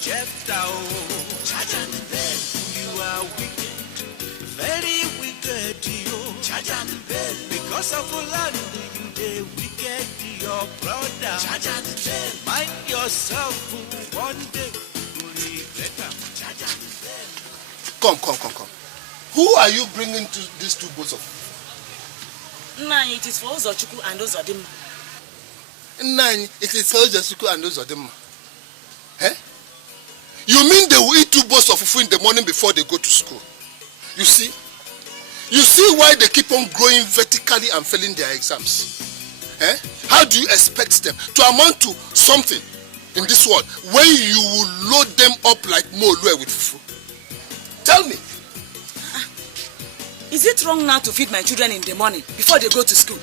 Charge and bell. You are wicked, very wicked, you. Charge and bell. Because of land, you the wicked, your brother. Charge and bell. Mind yourself, one day you will regret them. Charge and bell. Come. Who are you bringing to these two boats of? Nine, it is for Ozochukwu and Ozodim. Nine, it is for Ozochukwu and Ozodim. Eh? You mean they will eat two bowls of fufu in the morning before they go to school? You see why they keep on growing vertically and failing their exams? Eh? How do you expect them to amount to something in this world when you will load them up like Molue with fufu? Tell me. Is it wrong now to feed my children in the morning before they go to school?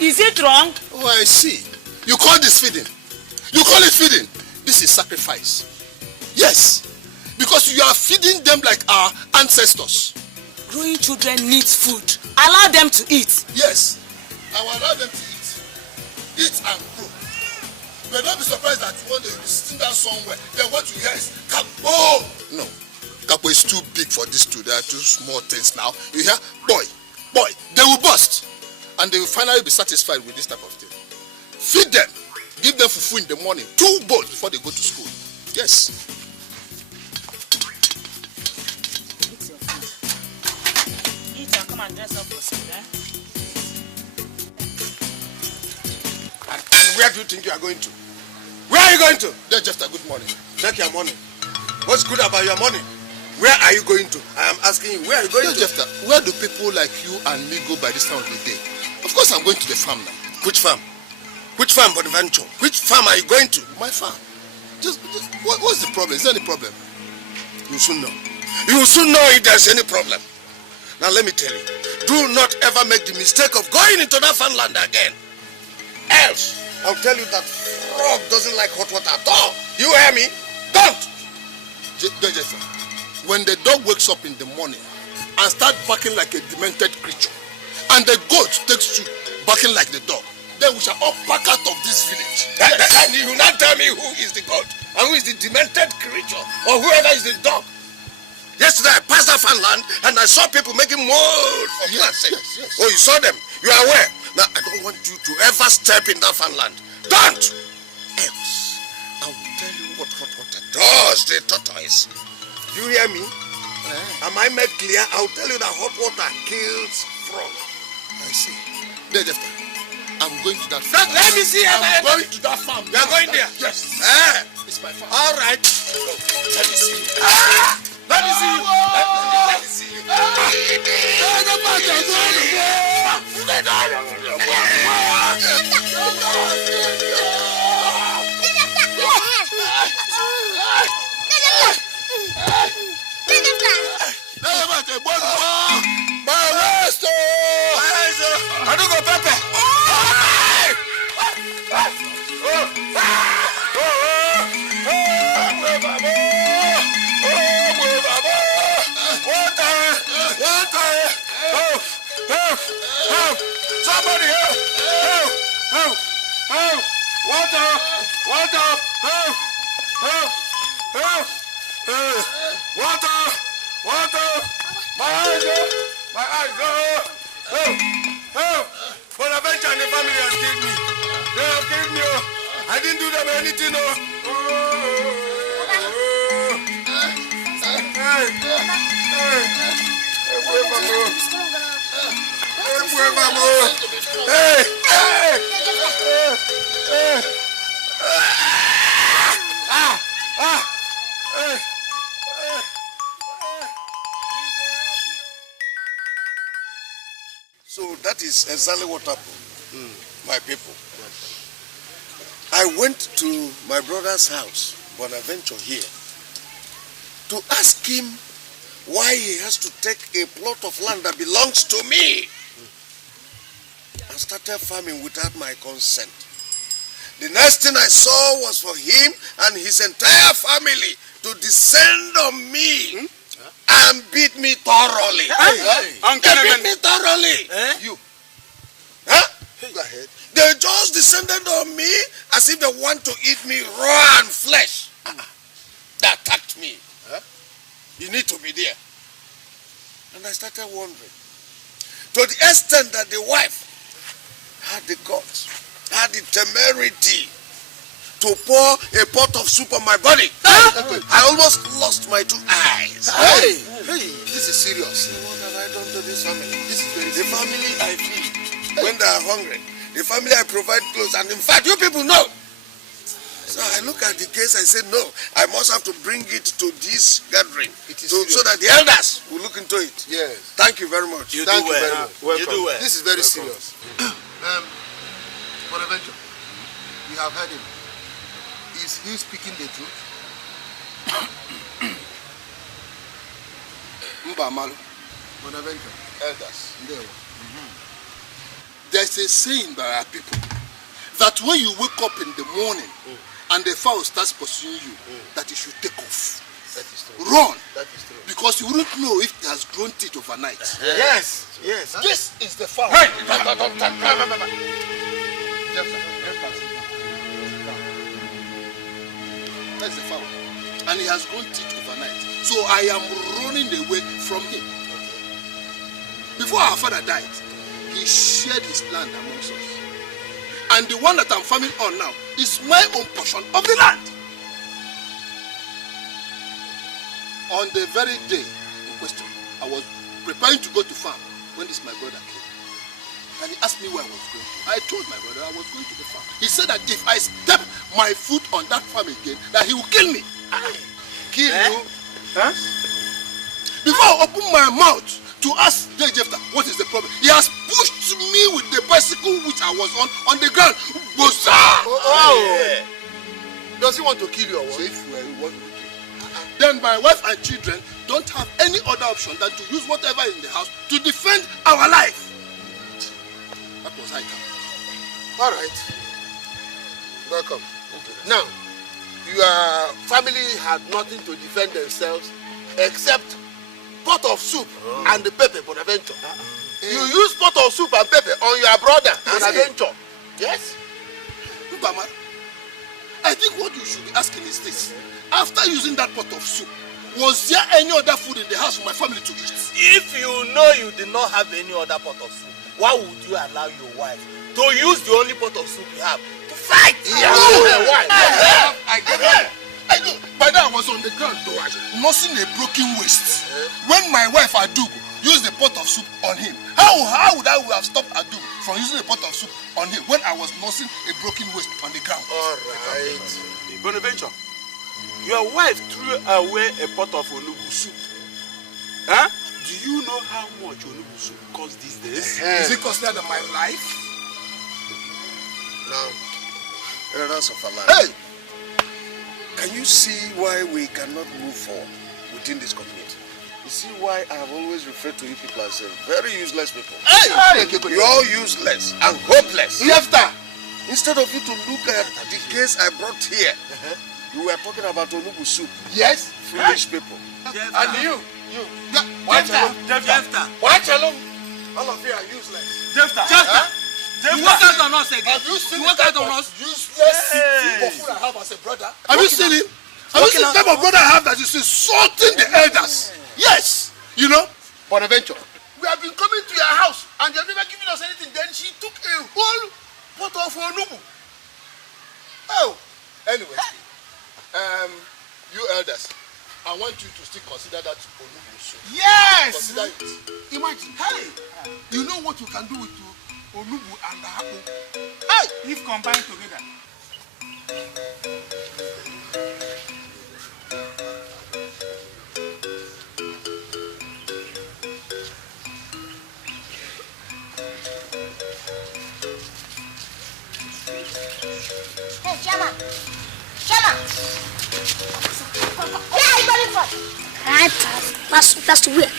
Is it wrong? Oh, I see. You call this feeding? You call it feeding? This is sacrifice. Yes, because you are feeding them like our ancestors. Growing children need food. Allow them to eat. Yes, I will allow them to eat. Eat and grow. But don't be surprised that one day you'll be sitting down somewhere, then what you hear is Kapo. No, Kapo is too big for these two. There are two small things now. You hear, boy, they will burst. And they will finally be satisfied with this type of thing. Feed them. Give them fufu in the morning. 2 bowls before they go to school. Yes. Come and dress up for school, eh? And where do you think you are going to? Where are you going to? They're just a good morning. Take your money. What's good about your money? Where are you going to? I am asking you, where are you going to? Jefta, where do people like you and me go by this time of the day? Of course I'm going to the farm now. Which farm? Which farm, Bonaventure? Which farm are you going to? My farm. What's the problem? Is there any problem? You soon know. You will soon know if there's any problem. Now let me tell you, do not ever make the mistake of going into that farmland again. Else, I'll tell you that frog doesn't like hot water at all. You hear me? Don't! When the dog wakes up in the morning and starts barking like a demented creature, and the goat takes to barking like the dog, then we shall all pack out of this village. And you will not tell me who is the goat and who is the demented creature or whoever is the dog. Yesterday I passed that farmland and I saw people making mold for planting. Yes. Oh, you saw them? You are aware? Now I don't want you to ever step in that farmland. Don't! Else, I will tell you what hot water does to the tortoise. You hear me? Am I made clear? I'll tell you that hot water kills frog. I see. I'm going to that farm. Let me see. I'm going to that farm. You are going there? Yes. It's my farm. All right. Let me see. Let me see you. Let me see you. I don't go Pepe. Somebody help! Water! Water! My eyes! Help! Bonaventure and the family has killed me. They have killed me. I didn't do them anything. So that is exactly what happened, my people. I went to my brother's house, Bonaventure here, to ask him why he has to take a plot of land that belongs to me and started farming without my consent. The next thing I saw was for him and his entire family to descend on me and beat me thoroughly. They beat me thoroughly. You. Huh? Go ahead. They just descended on me as if they want to eat me raw and flesh. That. You need to be there. And I started wondering. To the extent that the wife had the guts, had the temerity to pour a pot of soup on my body. I almost lost my 2 eyes. Hey, this is serious. What have I done to this family? This is very The serious. family I feed when they are hungry. The family I provide clothes. And in fact, you people know. So I look at the case, I say, no, I must have to bring it to this gathering so that the elders will look into it. Yes. Thank you very much. Thank you very much. Welcome. You do well. This is very serious. Bonaventure, you have heard him. Is he speaking the truth? Mbamalu, Bonaventure, elders. There's a saying by our people that when you wake up in the morning and the fowl starts pursuing you, that you should take off. That is true. Run. That is true. Because you wouldn't know if it has grown teeth overnight. Yes. Yes. This is the fowl. Hey! That's the fowl. And he has grown teeth overnight. So I am running away from him. Before our father died, he shared his land amongst us. And the one that I'm farming on now is my own portion of the land. On the very day in question, I was preparing to go to farm when this my brother came. And he asked me where I was going to. I told my brother I was going to the farm. He said that if I step my foot on that farm again, that he will kill me. Kill you? Huh? Before I open my mouth to ask Dikeh what is the problem, he has pushed me with the bicycle which I was on the ground. Yeah. Does he want to kill you or what? So if you want to kill, then my wife and children don't have any other option than to use whatever in the house to defend our life. That was high time. All right. Welcome. Now, your family had nothing to defend themselves except pot of soup and the pepper, Bonaventure. You use pot of soup and pepper on your brother, Bonaventure. Yes? Mbama, I think what you should be asking is this. After using that pot of soup, was there any other food in the house for my family to eat? If you know you did not have any other pot of soup, why would you allow your wife to use the only pot of soup you have to fight? Why? I get it. I know. By then I was on the ground, though, nursing a broken waist. When my wife Adugu used the pot of soup on him, how would I have stopped Adugu from using a pot of soup on him when I was nursing a broken waist on the ground? All right. Bonaventure, your wife threw away a pot of onubu soup. Huh? Do you know how much onubu soup costs these days? Is it costlier than my life? Now, elders of Allah. Hey! Can you see why we cannot move forward within this community? You see why I have always referred to you people as very useless people. Hey! You're useless and hopeless. Lefter! Instead of you to look at the case I brought here, you were talking about onubu soup. Yes? Foolish people. And you. Watch alone. All of you are useless. You work out on us again. Have you seen You work the out type on of us? useless people I have as a brother? Have you seen him? Have you seen the type of brother I have that is insulting the elders? Yes. You know? Bonaventure. We have been coming to your house and you have never given us anything. Then she took a whole pot of onubu. Oh. Anyway. You elders, I want you to still consider that onubu soup. Yes! Consider it. Imagine. Hey. You know what you can do with onubu and the apple? Hey! If combined together. Hey, Chama! Where are you going from? That's where.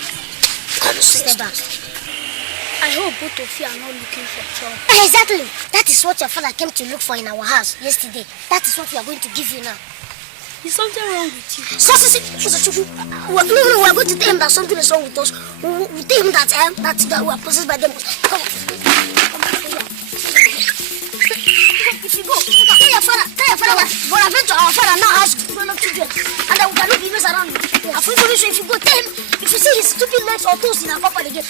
Step back. I hope both of you are not looking for trouble. Exactly. That is what your father came to look for in our house yesterday. That is what we are going to give you now. Is something wrong with you? We are going to tell him that something is wrong with us. We tell him that we are possessed by demons. Come on. If you go, tell your father, Bonaventure, our father now has grown up children, and that we cannot be mess around. I feel information if you go tell him, if you see his stupid legs or toes in our papa again,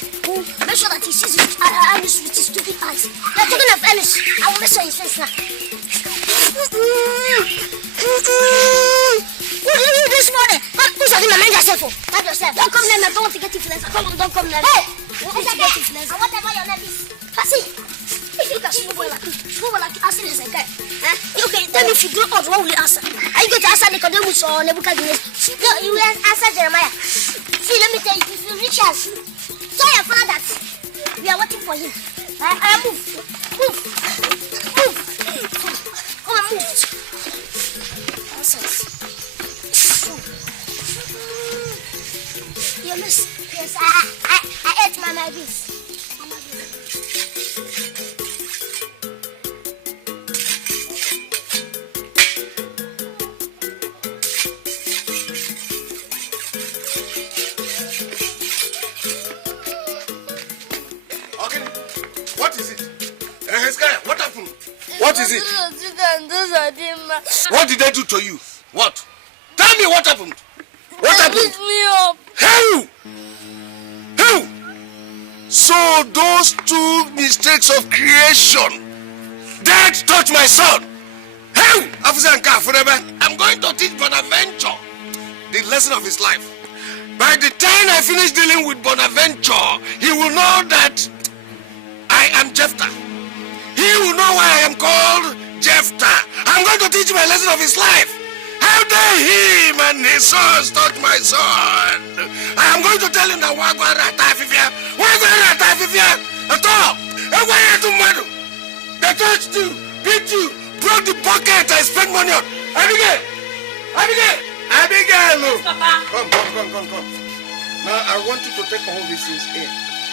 make sure that he sees his Anish with his stupid eyes. You're talking of Anish. I will measure his face now. What did you do this morning? Who's talking to mind yourself for? Mind yourself. Don't come near me. I don't want to get influenza. Come on, don't come near me. Hey! I whatever your name is. Passy. If you can small boy like asking is a guy. Okay, tell me if you grow up, what will you answer? Are you going to answer Nicodemus or Nebuchadnezzar? No, you will answer Jeremiah. See, let me tell you, if you reach us, tell your father that we are waiting for him. Move. Come on, move. Nonsense. You miss. Yes, I ate my beans. What is it? What did they do to you? What? Tell me what happened. What happened? Me up. How? So those two mistakes of creation, Dad touched my son. How? I'm going to teach Bonaventure the lesson of his life. By the time I finish dealing with Bonaventure, he will know that I am Jephthah. He will know why I am called Jephthah. I'm going to teach him a lesson of his life. How dare him and his sons touch my son? I am going to tell him that they touched you, beat you, broke the bucket I spent money on. Abigail! Come. Now I want you to take all these things in.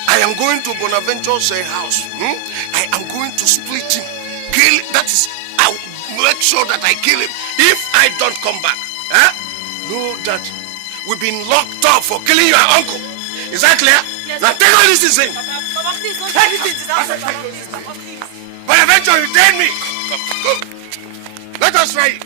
I am going to Bonaventure's house. I am going to split him. Kill. That is, I'll make sure that I kill him if I don't come back. Know that we've been locked up for killing your uncle. Is that clear? Yes. Now take all these things in. Papa, please don't take these things out. Papa, please. Bonaventure, you dare me. Come, go. Let us try it.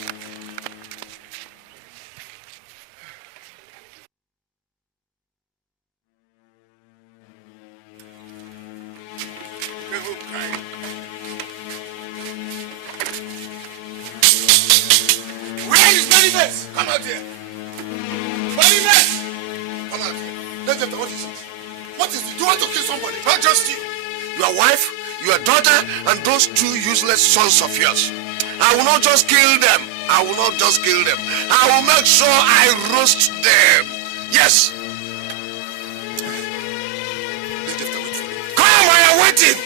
Come out here. Come out here. Let's get what is it? What is it? Do you want to kill somebody? Not just you. Your wife, your daughter, and those two useless sons of yours. I will not just kill them. I will make sure I roast them. Yes. Come, I am waiting.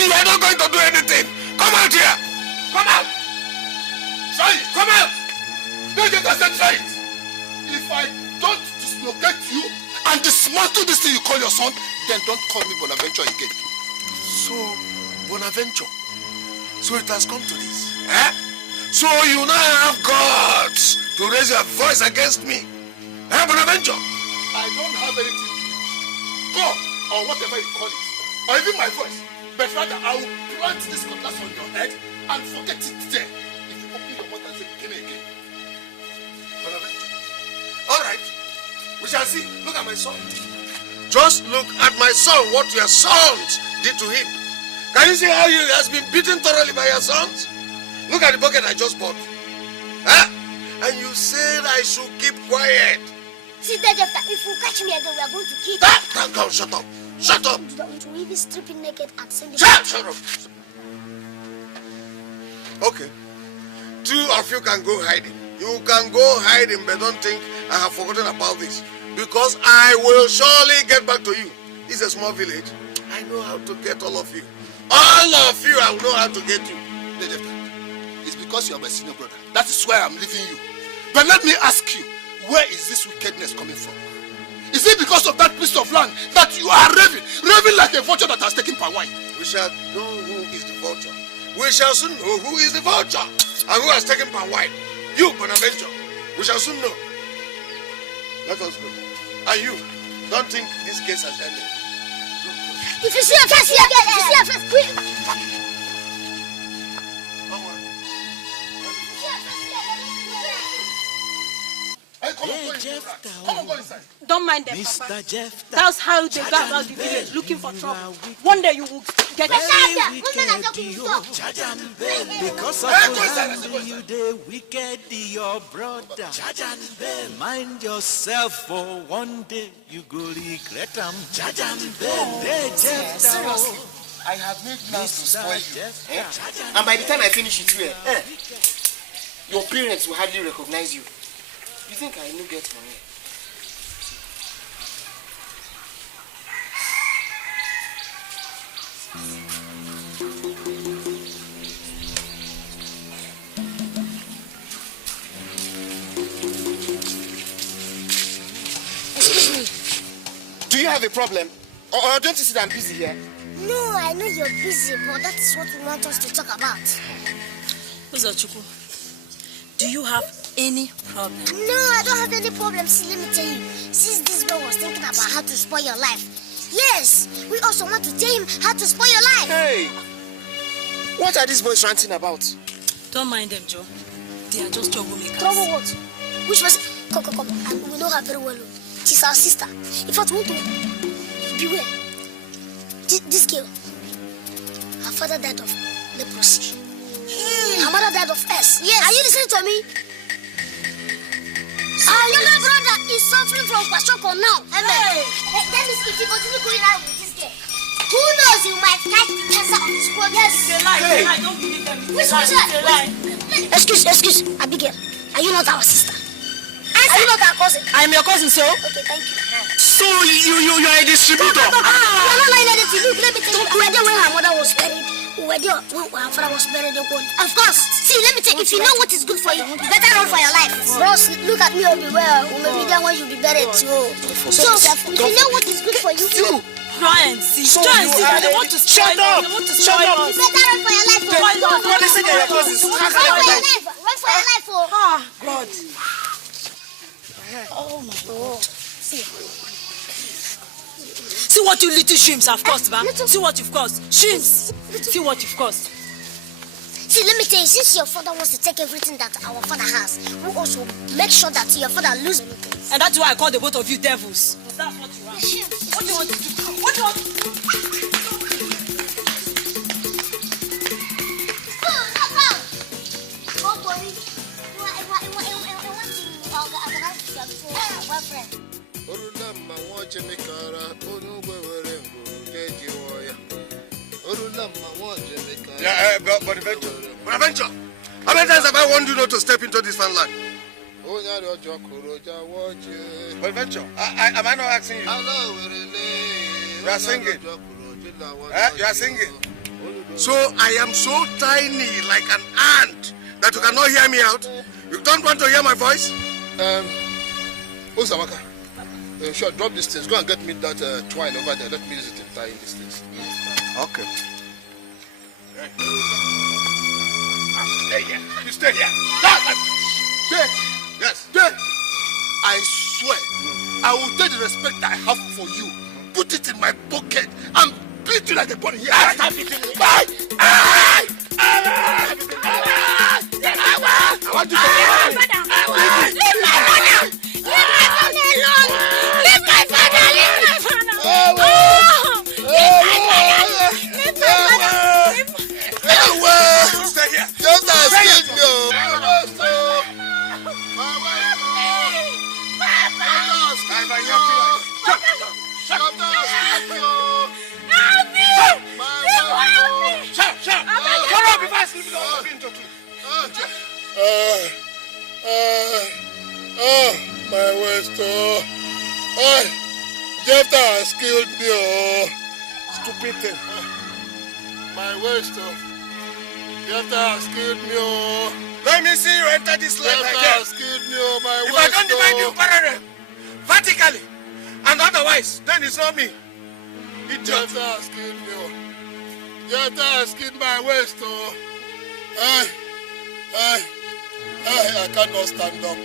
You are not going to do anything. Come out here. Come out. Sorry, come out. Try it. If I don't dislocate you and dismantle this thing you call your son, then don't call me Bonaventure again. So, Bonaventure, so it has come to this. So you now have guts to raise your voice against me. Bonaventure? I don't have anything to do. Go, or whatever you call it, or even my voice. But rather, I will plant this cutlass on your head and forget it there. If you open your mouth and say, kill me again. All right, we shall see. Look at my son. Just look at my son, what your sons did to him. Can you see how he has been beaten thoroughly by your sons? Look at the bucket I just bought. And you said I should keep quiet. See, Jephthah, if you catch me again, we are going to kill you. Come, shut up. Shut up. We will be stripping naked and send Shut up. Okay. Two of you can go hiding. You can go hiding, but don't think I have forgotten about this. Because I will surely get back to you. It's a small village. I know how to get all of you. All of you, I will know how to get you. It's because you are my senior brother. That is why I'm leaving you. But let me ask you, where is this wickedness coming from? Is it because of that piece of land that you are raving like a vulture that has taken palm wine? We shall know who is the vulture. We shall soon know who is the vulture and who has taken palm wine. You, Bonaventure, we shall soon know. Let us go. And you, don't think this case has ended. If you see a face, quick. Come on. Come on, go inside. Come on, go inside. Don't mind them, Mr. Papa. Jeff, That's how they go about the village, looking for trouble. One day you will get because of handle you the wicked, your brother. Mind yourself for one day you go regret them. Seriously, I have made plans to spoil you. And by the time I finish it here, your parents will hardly recognize you. You think I no get money? Excuse me. Do you have a problem? Or don't you see that I'm busy here? No, I know you're busy, but that is what we want us to talk about. Uzochukwu, do you have any problem? No, I don't have any problem. See, let me tell you. Since this boy was thinking about how to spoil your life, yes, we also want to tell him how to spoil your life. Hey! What are these boys ranting about? Don't mind them, Joe. They are just troublemakers. Trouble what? Which person? Come. And we know her very well. She's our sister. In fact, we want to beware. This girl, her father died of leprosy. Her mother died of S. Yes. Are you listening to me? Our younger brother is suffering from kwashiorkor now. Hey. That is if you continue going out with this girl. Who knows, you might catch the cancer of this world. Yes. It's a lie. Hey. I don't believe them. Which lie? Excuse, Abigail. Are you not our sister? Are you not our cousin? I am your cousin, so? Okay, thank you. So you are a distributor? We are not lying anything. Look, let me tell you. We were there when her mother was buried. We were there when her father was buried. Of course. See, let me tell you. If you know what is good for you, you better run for your life. Bros, look at me or beware. We may be there when you be buried too. So, if you know what is good for you, try and see. Try and see. They want to spoil us. They want to spoil us. You better run for your life. What is it that your cousins? Run for your life. Run for your life. Ah, God. Oh my God. See what you little shrimps have cost, man. See what you've cost. Shrimps. See what you've cost. See, let me tell you, since your father wants to take everything that our father has, we also make sure that your father loses anything. And that's why I call the both of you devils. That's what you are. What do you want to do? What do you want to do? Yeah, but Adventure. How many times have I warned you not to step into this fan land? But Adventure, am I not asking you? You are singing. You are singing. So I am so tiny, like an ant, that you cannot hear me out. You don't want to hear my voice? Osamaka, sure, drop these things. Go and get me that twine over there. Let me use it in tying these things. Okay. Stay here. You stay here. Stay. Yes. Stay. I swear, I will take the respect I have for you, put it in my pocket, and beat you like a bunny. Here. Stop beating me. Bye. I want you to leave my father. Leave my father. Leave my father alone. Leave my father. Leave my father. Leave my father. Leave my father. Stay here. Just as you know. My waist, Jeff has killed me, stupid thing. My waist, Jeff has killed me, Let me see you enter this life Jeff again. has killed me, my If waist. I don't divide you parallel, vertically, and otherwise, then it's not me. Idiot. Jeff has killed me, Jeff has killed my waist, I cannot stand up.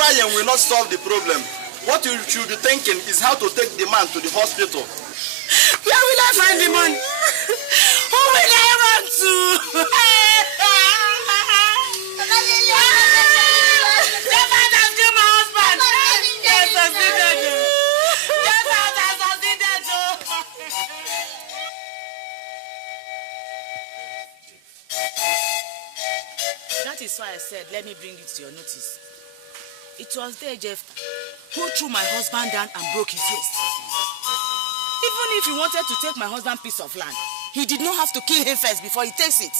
crying will not solve the problem. What you should be thinking is how to take the man to the hospital. Where will I find the money? Who will I run to? The man has killed my husband. Yes, succeeded you. Yes, I succeeded you. That is why I said, let me bring it to your notice. It was there, Jeff, who threw my husband down and broke his waist. Even if he wanted to take my husband's piece of land, he did not have to kill him first before he takes it.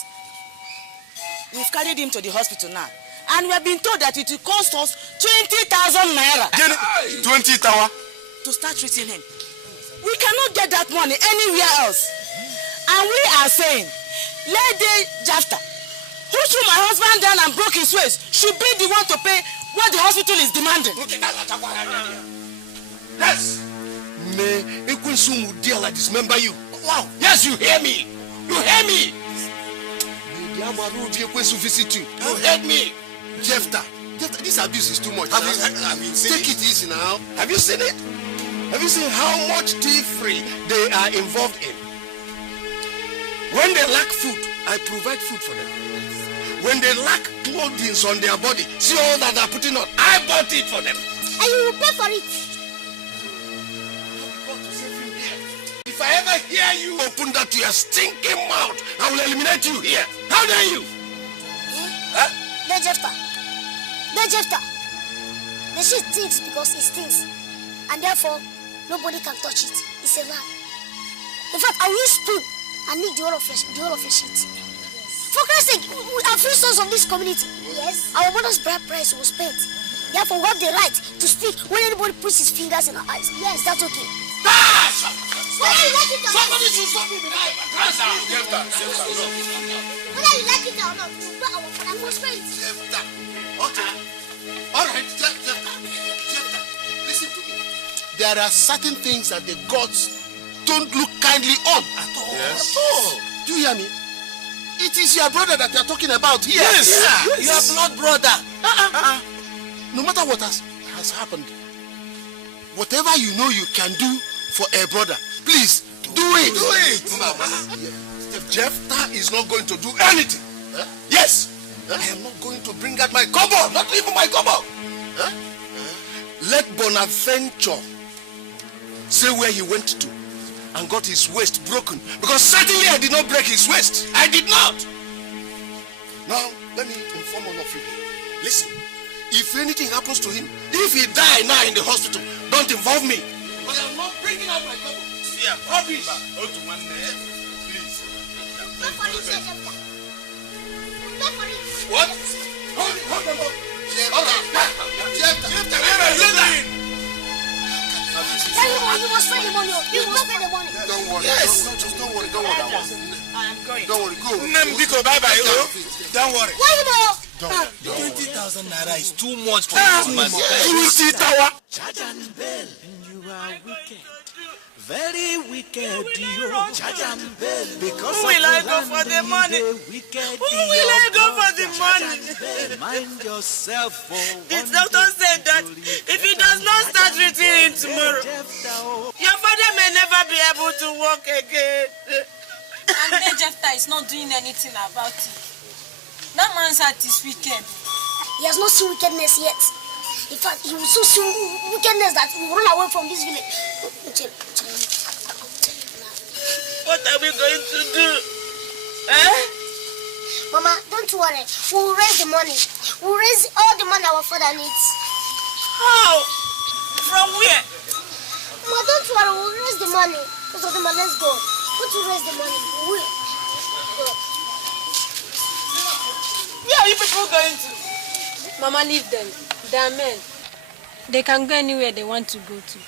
We've carried him to the hospital now, and we have been told that it will cost us 20,000 naira. 20,000? To start treating him. We cannot get that money anywhere else. And we are saying, Lady Jafta, who threw my husband down and broke his waist, should be the one to pay what the hospital is demanding. Yes. May Ekunsumu deal like dismember you. Wow. Yes, you hear me. You hear me. May the Amaru visit you. You heard me. Jefta, this abuse is too much. Have you seen Take it easy now. Have you seen it? Have you seen how much thief-free they are involved in? When they lack food, I provide food for them. When they lack clothing on their body, see all that they're putting on, I bought it for them. And you will pay for it. If I ever hear you open that your stinking mouth, I will eliminate you here. How dare you? Huh? The Jefta. The shit stinks because it stinks. And therefore, nobody can touch it. It's a lie. In fact, I will use spoon and nick the whole of your shit. For Christ's sake, we are free sons of this community. Yes. Our mother's bride price was paid. Therefore, we have the right to speak when anybody puts his fingers in our eyes. Yes, is that okay? Whether you like it or not. Somebody should stop me behind. Whether you like it or not, we will our father was friends. Okay. All right, Jefta. Listen to me. There are certain things that the gods don't look kindly on at all. Yes. At all. Do you hear me? It is your brother that you are talking about here. Yes. Your blood brother. No matter what has happened, whatever you know you can do for a brother, please do it. Do it. Jefta is not going to do anything. Huh? Yes. Huh? I am not going to bring out my kobo. Not even my kobo. Huh? Let Bonaventure say where he went to and got his waist broken. Because certainly I did not break his waist. I did not. Now, let me inform all of you. Listen, if anything happens to him, if he die now in the hospital, don't involve me. But I'm not bringing out my kobo. Yeah, rubbish. Please. What? Hold on. All right. You must pay the money. You must pay the money. Don't worry. Yes. Don't worry. I am going. Don't worry. Go. Biko, bye-bye. Don't worry. Why you more? 20,000 naira is too much for you. 20,000. Charge and bell, and you are wicked. Very wicked, you charge and bell. Because who will I go for the money? Who will I go for the money? Mind yourself for the doctor said that if he does not start treating him tomorrow, your father may never be able to walk again. And then Jefta is not doing anything about it. That man's heart is wicked. He has not seen wickedness yet. In fact, he will so see wickedness that he will run away from this village. What are we going to do? Mama, don't worry. We will raise the money. We will raise all the money our father needs. How? From where? Mama, don't worry. We will raise the money. Let's go. Let's raise the money. We will. Where are you people going to? Mama, leave them. They are men. They can go anywhere they want to go to.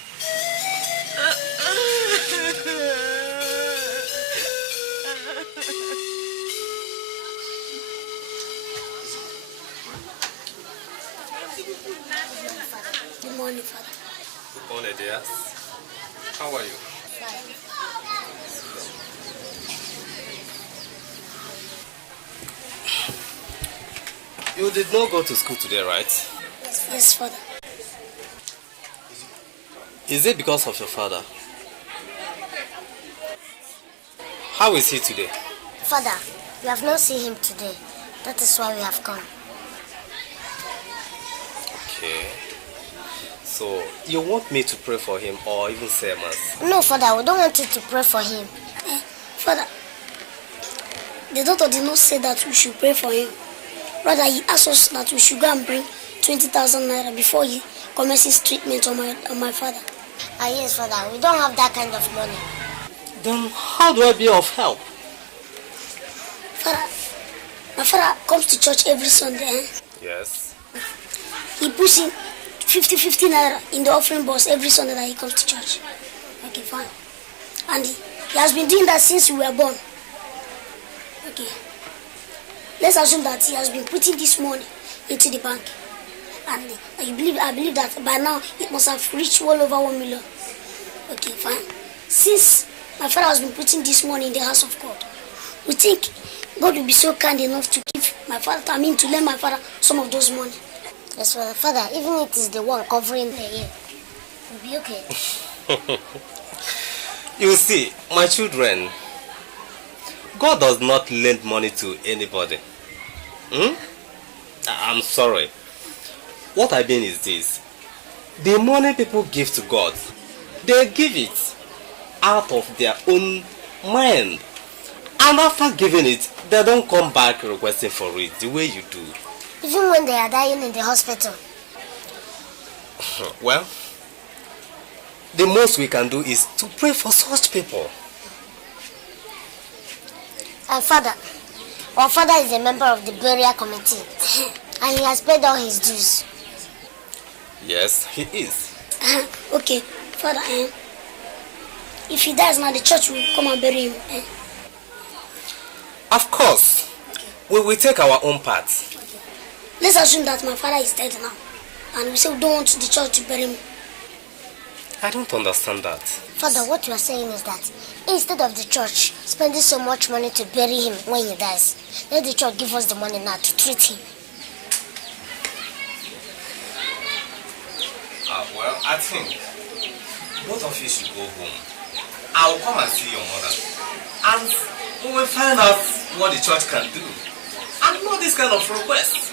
Good morning, Father. Good morning, dear. How are you? Fine. You did not go to school today, right? Yes, Yes, Father. Is it because of your father? How is he today? Father, we have not seen him today. That is why we have come. Okay. So, you want me to pray for him or even say mass? No, Father, we don't want you to pray for him. Father, the doctor did not say that we should pray for him. Rather, he asked us that we should go and bring 20,000 naira before he commences treatment on my father. Yes, Father, we don't have that kind of money. Then how do I be of help? Father, my father comes to church every Sunday. Yes. He puts in 50 naira in the offering box every Sunday that he comes to church. Okay, fine. And he has been doing that since we were born. Okay. Let's assume that he has been putting this money into the bank. And I believe that by now it must have reached well over 1 million. Okay, fine. Since my father has been putting this money in the house of God, we think God will be so kind enough to give my father, to lend my father some of those money. Yes, Father, even if it is the one covering the ear, we'll be okay. You see, my children, God does not lend money to anybody. I'm sorry. What I mean is this. The money people give to God, they give it out of their own mind. And after giving it, they don't come back requesting for it the way you do. Even when they are dying in the hospital. Well, the most we can do is to pray for such people. Father, our father is a member of the burial committee. And he has paid all his dues. Yes, he is. Okay, Father, if he dies now, the church will come and bury him. Of course. We will take our own part. Let's assume that my father is dead now. And we say we don't want the church to bury him. I don't understand that. Father, what you are saying is that instead of the church spending so much money to bury him when he dies, let the church give us the money now to treat him. Well, I think both of you should go home. I'll come and see your mother. And we will find out what the church can do. And not this kind of request.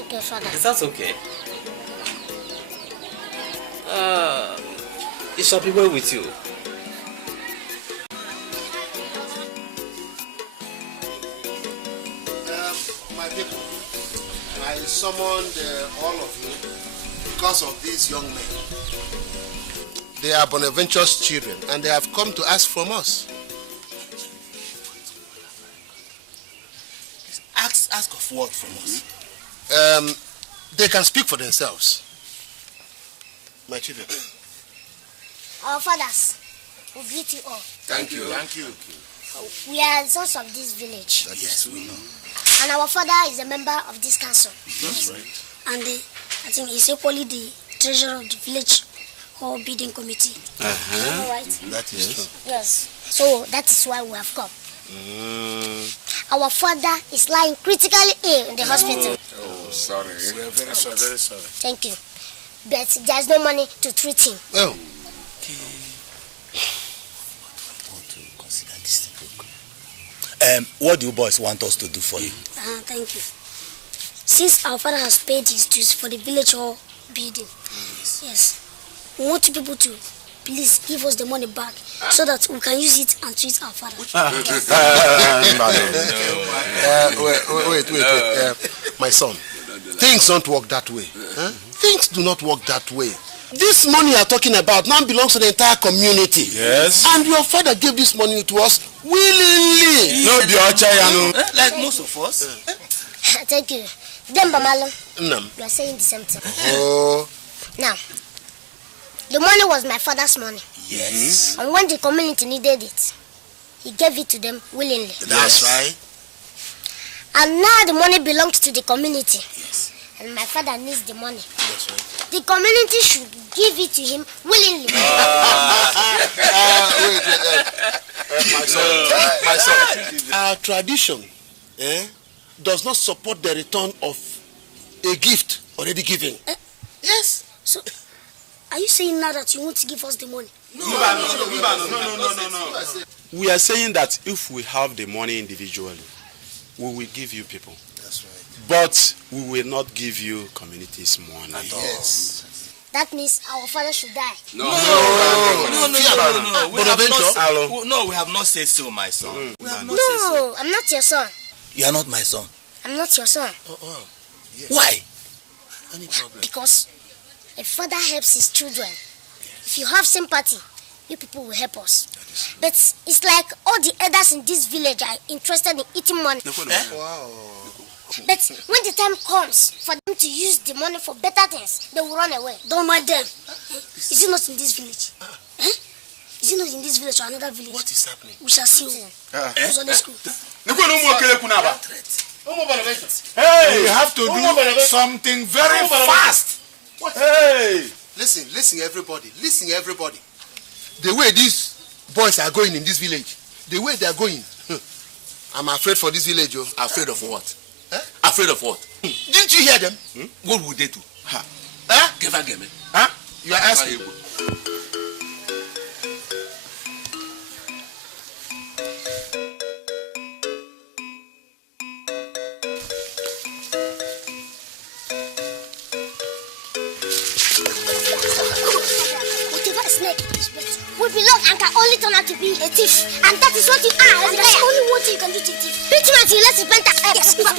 Okay, Father. Is that okay? It shall be well with you. My people, I summoned all of you because of these young men. They are Bonaventure's children and they have come to ask from us. Ask of what from us? They can speak for themselves. My children. Our fathers, we greet you all. Thank you. Thank you. We are the sons of this village. Yes, we know. And our father is a member of this council. That's right. And I think he's equally the treasurer of the village hall bidding committee. All right. That is true. Yes. So that is why we have come. Our father is lying critically ill in the hospital. Oh, sorry. We are very sorry. Very sorry. Thank you. But there's no money to treat him. Oh. What do you boys want us to do for you? Thank you. Since our father has paid his dues for the village hall building, yes, we want you people to please give us the money back so that we can use it and treat our father. Wait. My son, things don't work that way. Huh? Things do not work that way. This money you are talking about now belongs to the entire community. Yes. And your father gave this money to us willingly. No, Like most of us. Thank you. Demba Malo, No. you are saying the same thing. Oh. Now, the money was my father's money. Yes. And when the community needed it, he gave it to them willingly. That's right. And now the money belongs to the community. Yes. And my father needs the money. That's right. The community should give it to him willingly. My son. Our tradition does not support the return of a gift already given. Yes. So, are you saying now that you want to give us the money? No. We are saying that if we have the money individually, we will give you people. That's right. But we will not give you communities money. Yes. That means our father should die. No. We have not said so, my son. No, I'm not your son. You are not my son. I'm not your son. Yes. Why? Any problem? Because a father helps his children. If you have sympathy, you people will help us. But it's like all the elders in this village are interested in eating money. Wow. But when the time comes for them to use the money for better things, they will run away. Don't mind them. Is it not in this village? Is it not in this village or another village? What is happening? We shall see. Who's on the school? Hey, you have to do something very fast. What? Hey! Listen, everybody. The way these boys are going in this village, the way they are going, I'm afraid for this village. Afraid of what? Afraid of what? Didn't you hear them? What would they do? You are asking. Will belong and can only turn out to be a thief. And that is what you are. And that's only one thing you can do to thief. Pitch me until let's repent. Yes, come on,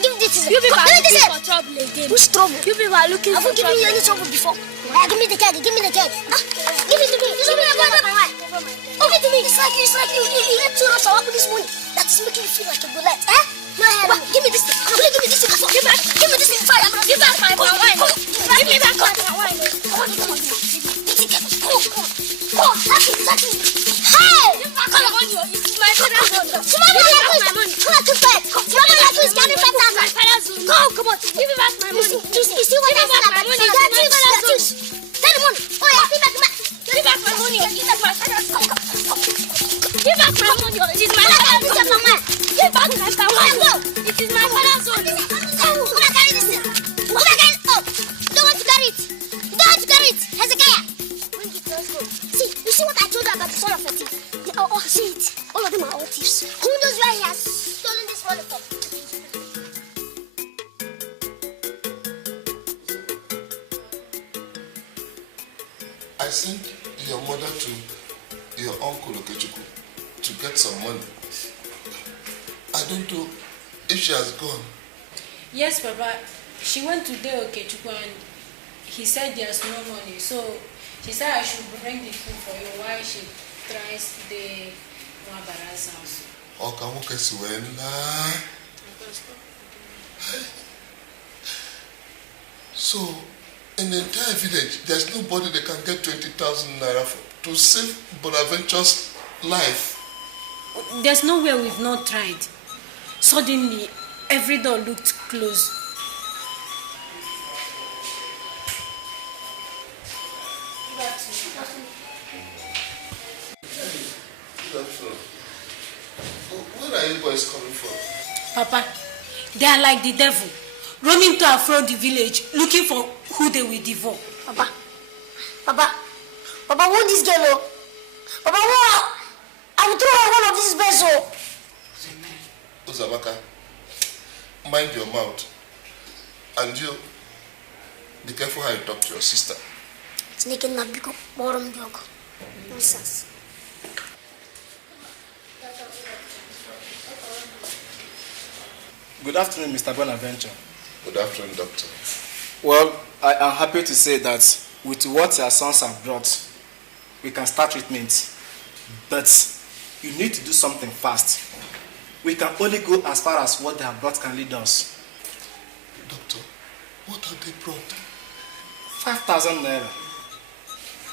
give me this. You people are looking for trouble again. Which trouble? You people are looking for trouble. Have you given me any trouble before? Give me the keg. Give it to me. Give it to me. It's like you let too much of this money. That is making you feel like a bullet. No, give me this thing. Give me this thing. Give me this thing. Fire. Give back my wine. Give me back my wine. Come on, that's it. Hey! Come on, it's my father's own. Tomorrow, my money. Come on, tomorrow, is getting better. My father's own. Come on, give me back my money. You see what I said about money? Tell the money. Oh, yeah, give back my money. Give back my father's own. Give back my money. It is my father's own. Give back my father's own. It is my father's own. Who can carry this thing? Who can carry it? Oh, you don't want to carry it. You don't want to carry it. Hezekiah. Bring it, let's go. See what I told you about the son of a thief? See it. All of them are all thieves. Who knows where he has stolen this money from? I sent your mother to your uncle Okechukwu to get some money. I don't know if she has gone. Yes, Papa. She went to the Okechukwu and he said there's no money. So she said I should bring the food for you while she tries the Mwabara's house. So, in the entire village, there's nobody that can get 20,000 naira to save Bonaventure's life. There's nowhere we've not tried. Suddenly, every door looked closed. Where are you boys coming from? Papa, they are like the devil, roaming to and fro the village, looking for who they will devour. Papa, who this girl? Oh? Papa, who? I will throw her one of these beds. Oh. Uzabaka, mind your mouth. And you, be careful how you talk to your sister. Nonsense. Good afternoon, Mr. Bonaventure. Good afternoon, Doctor. Well, I am happy to say that with what your sons have brought, we can start treatment. But you need to do something fast. We can only go as far as what they have brought can lead us. Doctor, what have they brought? 5,000 naira.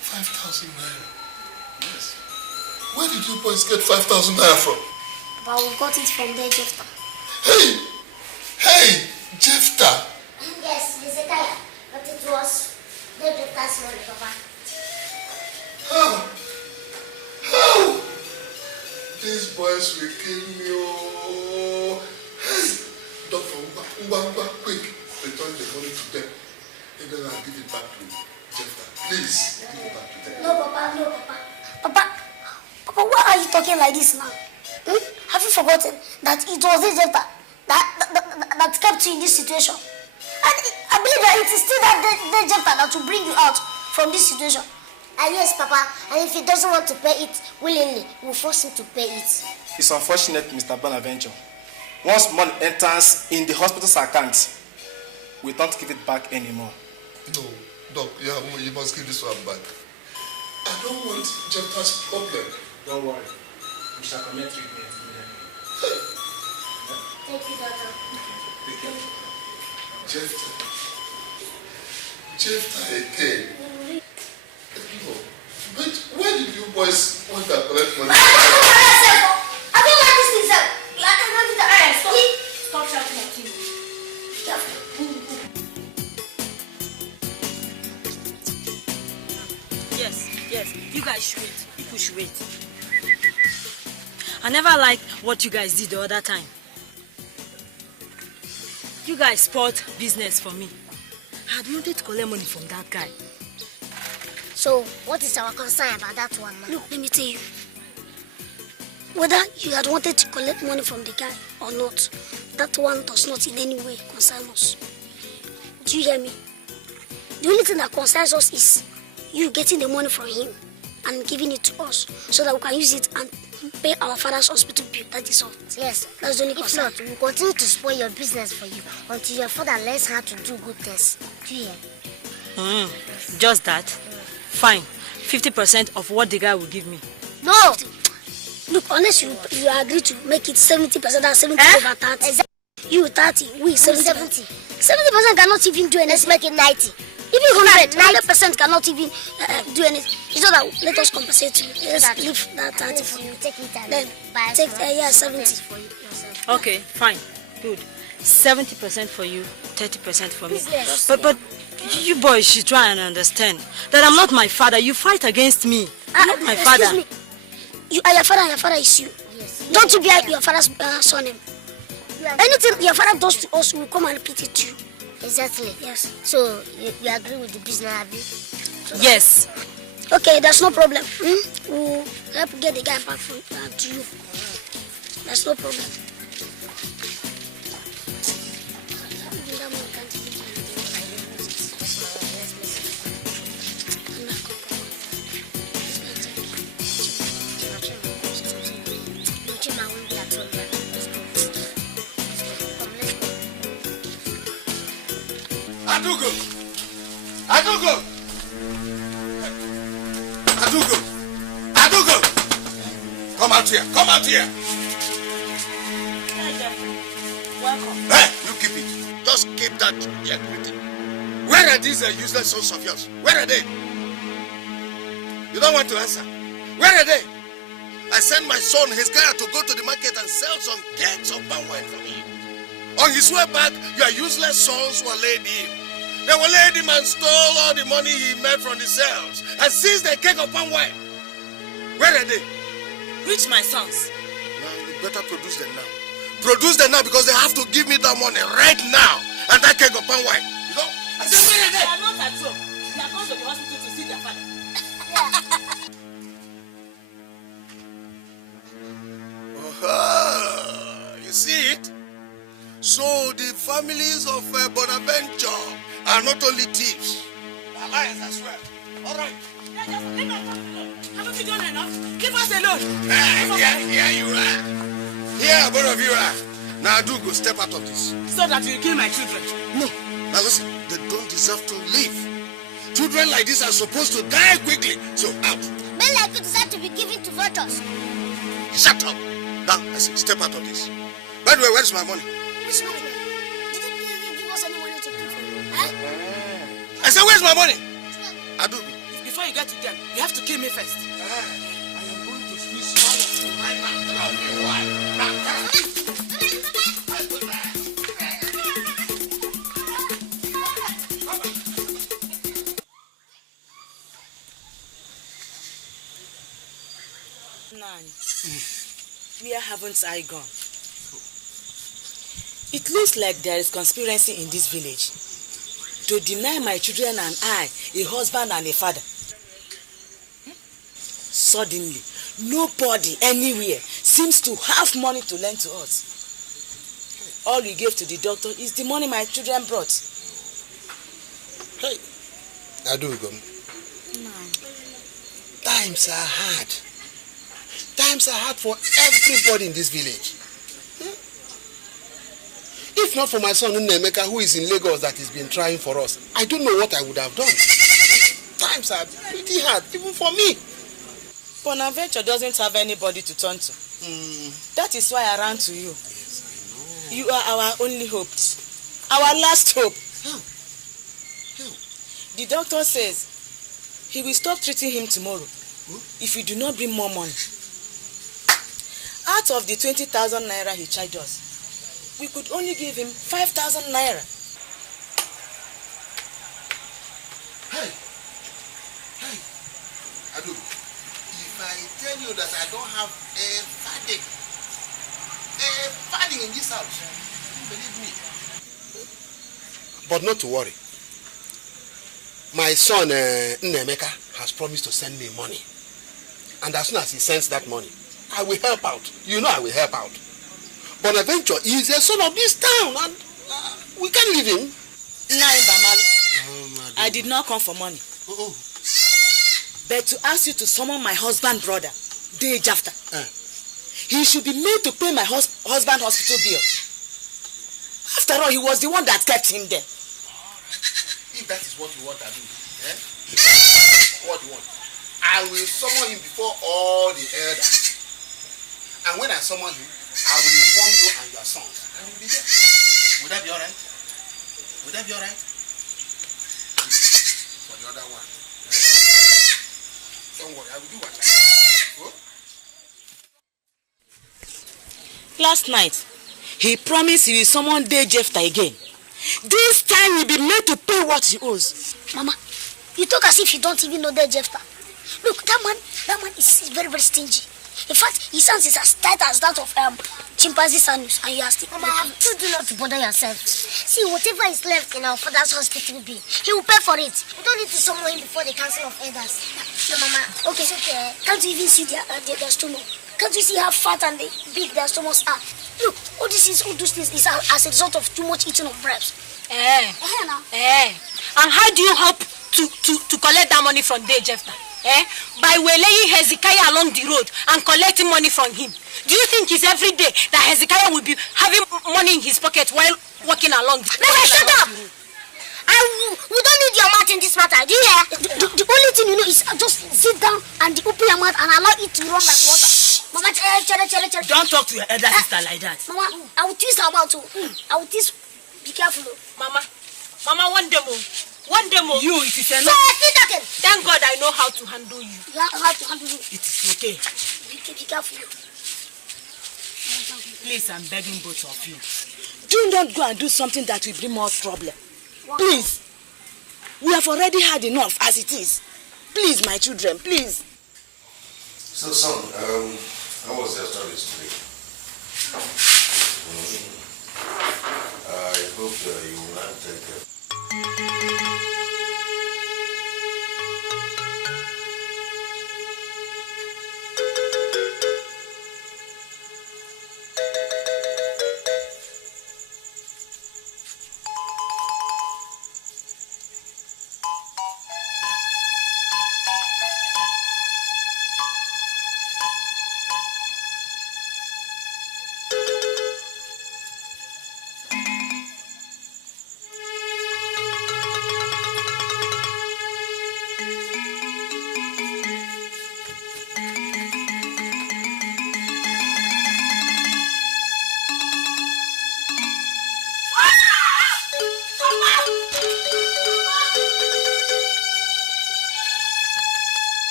5,000 naira? Yes. Where did you boys get 5,000 naira from? But we got it from there, Jephthah. Hey, Jephthah. Yes, Hezekiah. But it was Jephthah's money, Papa. How? These boys will kill me. Oh. Hey, quick. Return the money to them. And then I'll give it back to Jephthah. Please, give it back to them. No, Papa, no, Papa. Papa, why are you talking like this now? Have you forgotten that it was this Jephthah that kept you in this situation? And I believe that it is still that Jephthah that will bring you out from this situation. Yes, Papa. And if he doesn't want to pay it willingly, we'll force him to pay it. It's unfortunate, Mr. Bonaventure. Once money enters in the hospital's account, we don't give it back anymore. No, Doc, you must give this one back. I don't want Jephthah's problem. Don't worry. We shall commence treatment. Thank you, Doctor. Take care. Jephthah again. No. But why did you boys want to collect money? I don't like this thing, sir. Stop shouting at him. Yes. You guys should wait. People should wait. I never liked what you guys did the other time. You guys spoiled business for me. I had wanted to collect money from that guy. So, what is our concern about that one, man? Look, let me tell you. Whether you had wanted to collect money from the guy or not, that one does not in any way concern us. Do you hear me? The only thing that concerns us is you getting the money from him and giving it to us so that we can use it and pay our father's hospital bill. That is all. Yes. That's the only If concern. not, we'll continue to spoil your business for you until your father learns how to do good things. Do you hear? Just that? Fine. 50% of what the guy will give me. No! Look, unless you agree to make it 70% and 70 over 30. Exactly. You 30, we 70. 70% cannot even do anything. Let's make it 90. Even 100% cannot even do anything. It's not that let us compensate you. Let's leave that 30 for you. Take it and then buy take 70 for yourself. Okay, fine. Good. 70% for you, 30% for me. Business. But you boys should try and understand that I'm not my father. You fight against me. I'm not my father. Excuse me. You are your father and your father is you. Yes. Don't you be your father's son name. Anything your father does to us, will come and repeat it to you. Exactly. Yes. So, you agree with the business, have you? Yes. Okay, there's no problem. We'll help get the guy back to you. There's no problem. Adugo! Come out here. Welcome. Hey, you keep it. Just keep that here greeting. Where are these useless sons of yours? Where are they? You don't want to answer. Where are they? I sent my son, Hezekiah, to go to the market and sell some kegs of palm wine for me. On his way back, your useless sons were laid in. They were laid him and stole all the money he made from the sales and seized the keg of palm wine. Where are they? Which my sons? Now, you better produce them now. Produce them now because they have to give me that money right now. And that keg of palm wine. You know? I said, where are they? They are not at home. They are going to the hospital to see their father. You see it? So the families of Bonaventure are not only thieves, they are liars as well. All right. Haven't you done enough? Leave us alone. Here you are. Here, both of you are. Now do go step out of this. So that you kill my children. No. Now listen, they don't deserve to live. Children like this are supposed to die quickly. So out. Men like you deserve to be given to vultures. Shut up. Now, I say, step out of this. By the way, where's my money? Which money? Didn't you give us any money to keep for you? Huh? I said, where's my money? Adugo. Before you get to them, you have to kill me first. I am going to squeeze all of you right now. Tell me why. Nani, where haven't I gone? It looks like there is conspiracy in this village to deny my children and I a husband and a father. Suddenly, nobody anywhere seems to have money to lend to us. All we gave to the doctor is the money my children brought. Hey, Adugum. Times are hard. Times are hard for everybody in this village. If not for my son Nnemeka, who is in Lagos, that has been trying for us, I don't know what I would have done. Times are pretty hard, even for me. Bonaventure doesn't have anybody to turn to. That is why I ran to you. Yes, I know. You are our only hope. Our last hope. How? The doctor says he will stop treating him tomorrow if we do not bring more money. Out of the 20,000 naira he charged us, we could only give him 5,000 naira. Hey, Adu, if I tell you that I don't have a padding in this house, you believe me. But not to worry. My son Nnemeka has promised to send me money. And as soon as he sends that money, I will help out. You know I will help out. Bonaventure is a son of this town and we can't leave him. I did not come for money. But to ask you to summon my husband brother, Dikeh after. He should be made to pay my husband hospital bill. After all, he was the one that kept him there. If that is what you want to do, what you want, I will summon him before all the elders. And when I summon him, I will inform you and your sons. I will be there. Would that be alright? Would that be alright? For the other one. Don't worry, I will do what I can. Last night, he promised he will summon Dikeh again. This time he'll be made to pay what he owes. Mama, you talk as if you don't even know Dikeh. Look, that man is very, very stingy. In fact, his hands is as tight as that of chimpanzee Sanus, and you are still. Mama, I have told you not to bother yourself. See, whatever is left in our father's hospital bill, he will pay for it. We don't need to summon him before the council of elders. No, Mama. Okay. It's okay. Can't you even see their stomach? Can't you see how fat and big their stomachs are? Look, all those things is as a result of too much eating of bread. And how do you hope to collect that money from Dikeh? By waylaying Hezekiah along the road and collecting money from him. Do you think it's every day that Hezekiah will be having money in his pocket while walking along? Never shut up! We don't need your mouth in this matter, do you hear? The only thing you know is just sit down and open your mouth and allow it to run like water. Mama, don't talk to your elder sister like that. Mama, I will twist her mouth too. I will twist. Be careful. Mama, one day more. One day more. You, it is enough. So, thank God I know how to handle you. You know how to handle you. It is okay. Be careful. Please, I'm begging both of you. Do not go and do something that will bring more trouble. Please. We have already had enough as it is. Please, my children, please. So, son, how was your studies today? I hope you will not take care.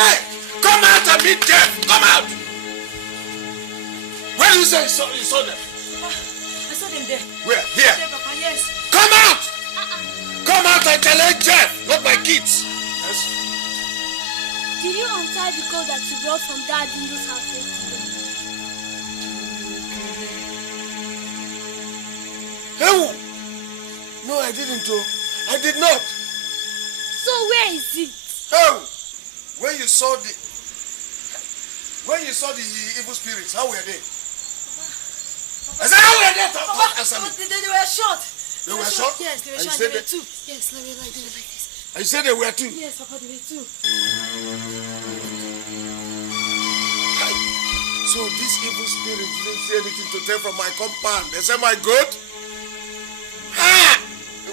Benjamin, come out and meet Jeff. Come out. Where you say you saw them? I saw them there. Where? Here. There, Papa, yes. Come out. Come out and challenge Jeff, not my kids. Yes. Did you untie the coat that you brought from Dad in this house yesterday? Hey, no, I didn't. I did not. So where is it? Oh, when you saw the evil spirits, how were they? I said, how were they? Papa, they were short. They were short? Yes, they were short. They were two. Yes, they were like this. And you said they were two? Yes, Papa, they were two. So these evil spirits didn't see anything to take from my compound. They said my goat? Ha!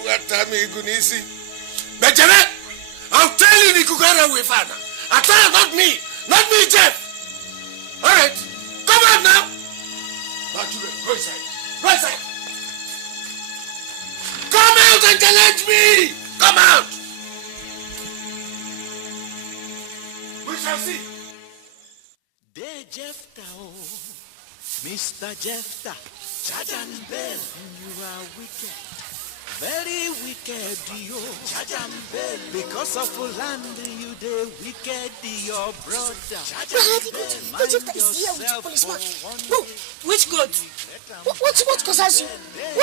What time you gonna see? Benjamin, I'll tell you the Kukara way, father. I tell you, not me, Jeff. All right, come out now. Now, children, go inside. Go inside. Come out and challenge me. Come out. We shall see. There, Jephthah, oh, Mr. Jephthah, charge and bell, you are wicked, very wicked, you, charge and bell, because of land you the wicked, your brother, charge and bell, mind yourself, No, which goat? What concerns you?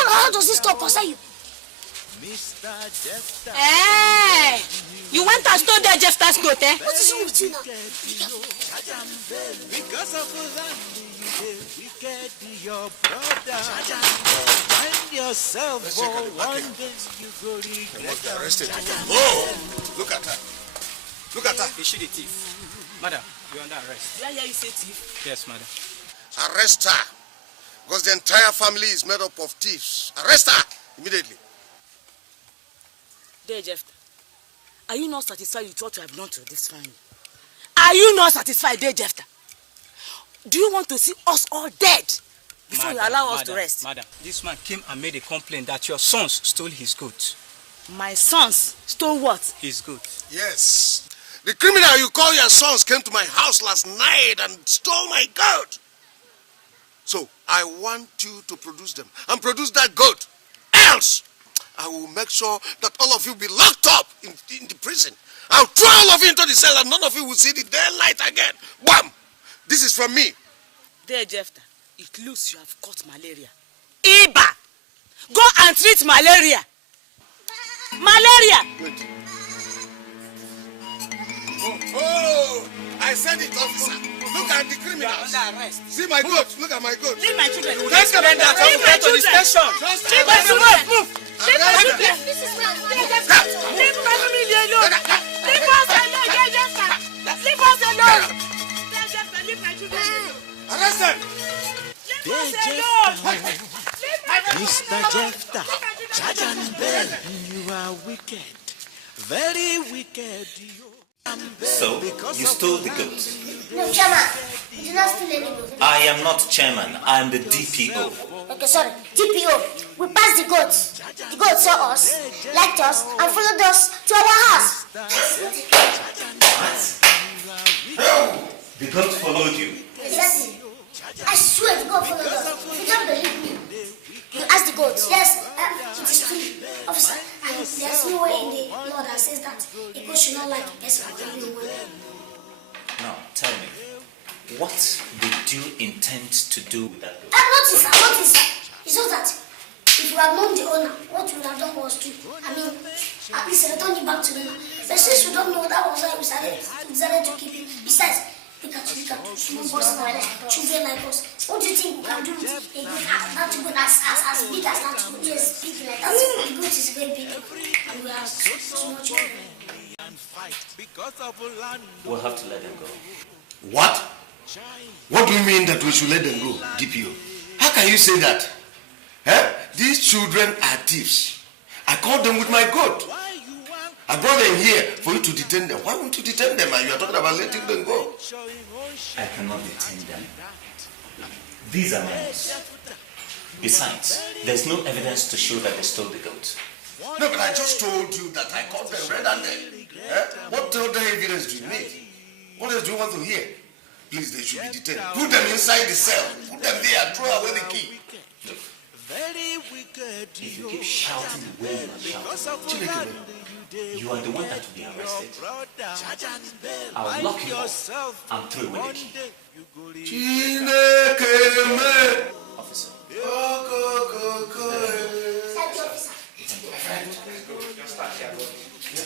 How does this talk concern you? Mr. Jephthah. Hey! You went and stole that Jephthah's goat, eh? What is wrong with you now? Because of land, you wicked, your brother. Find yourself for one day you go regret. Arrested. Oh, look at her. Look at her. Is she the thief? Madam, you're under arrest. Yeah, you say thief. Yes, madam. Arrest her. Because the entire family is made up of thieves. Arrest her immediately. There, Jephthah, are you not satisfied with what you have done to this family? Are you not satisfied, there, Jephthah? Do you want to see us all dead before you allow us to rest? Madam, this man came and made a complaint that your sons stole his goat. My sons stole what? His goat. Yes. The criminal you call your sons came to my house last night and stole my goat. So I want you to produce them and produce that goat. Else, I will make sure that all of you be locked up in the prison. I'll throw all of you into the cell and none of you will see the daylight again. Wham! This is from me. There, Jephthah, it looks you have caught malaria. Iba! Go and treat malaria. Malaria! Wait. Oh, I said it, officer. Look at the criminals. You are under arrest. See my goat. Look at my goat. Leave my children. Leave my children. Leave my children. Leave my children. Move. Leave my children. Leave my family alone. Leave us alone. Leave us alone. Leave my children alone. Arrest them. Leave us alone. Mr. Jephthah, charge and bell, you are wicked, very wicked. So, you stole the goat? No, Chairman, you did not steal any goat. I am not chairman, I am the DPO. Okay, sorry, DPO. We passed the goats. The goats saw us, liked us, and followed us to our house. What? The goat followed you? Exactly. I swear the goat followed us. You don't believe me. You asked the goats. Yes, it is true. Officer, and there's no way in the law that says that a goat should not like a person or anyone. Now, tell me, what did you intend to do with that goat? Notice. It's just that if you had known the owner, what you would have done was to, at least return it back to the owner. But since you don't know, that was why we decided to keep him. Besides, look at small boys like us, children like us. What do you think we can do with a goat that good as big as that goat? Yes, big like that. The goat is very big, and we have so much children. We'll have to let them go. What? What do you mean that we should let them go, DPO? How can you say that? These children are thieves. I caught them with my goat. I brought them here for you to detain them. Why won't you detain them? And you are talking about letting them go. I cannot detain them. These are mine. Besides, there's no evidence to show that they stole the goat. No, but I just told you that I caught them red-handed. What other evidence do you need? What else do you want to hear? Please, they should be detained. Put them inside the cell. Put them there and throw away the key. Very wicked. If you keep shouting the way you are shouting, you are the one that will be arrested. I'll lock you up and throw away the key. Officer.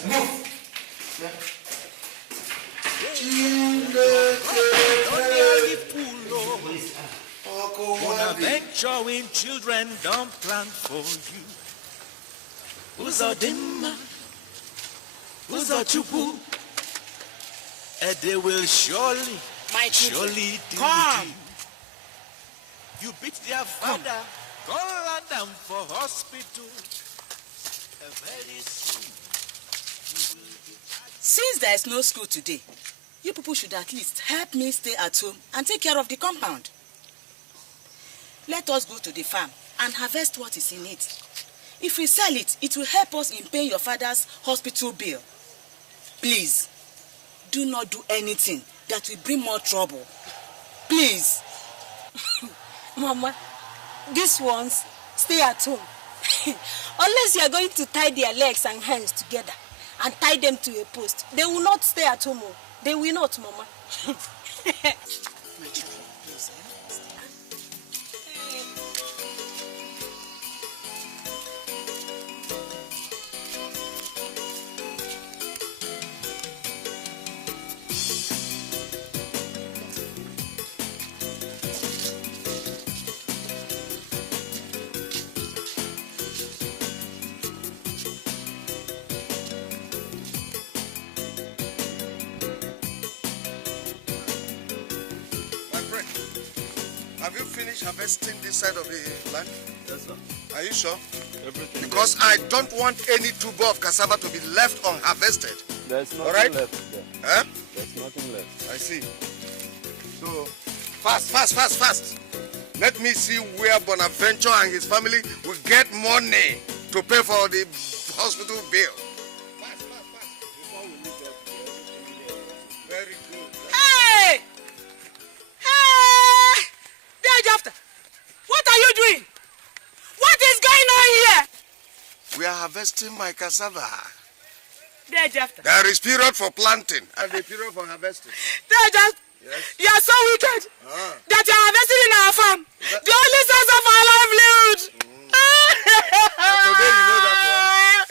Move! Venturing children don't plan for you. Who's a dimmer? Who's a chupu? And they will surely, surely deal with you. You beat their father, call them for hospital. Very soon, you will be... Since there is no school today, you people should at least help me stay at home and take care of the compound. Let us go to the farm and harvest what is in it. If we sell it, it will help us in paying your father's hospital bill. Please, do not do anything that will bring more trouble. Please. Mama, these ones stay at home. Unless you are going to tie their legs and hands together and tie them to a post, they will not stay at home. They will not, Mama. My children, please, Have you finished harvesting this side of the land? Yes, sir. Are you sure? Everything. Because I don't want any tuber of cassava to be left unharvested. There's nothing All right? left there. Huh? There's nothing left. I see. So, fast. Let me see where Bonaventure and his family will get money to pay for the hospital bill. Fast. Before we leave that, very good. Hey! After. What are you doing? What is going on here? We are harvesting my cassava. After. There is period for planting and a period for harvesting. Yes. You are so wicked that you are harvesting in our farm. The only source of our livelihood. Today you know that one.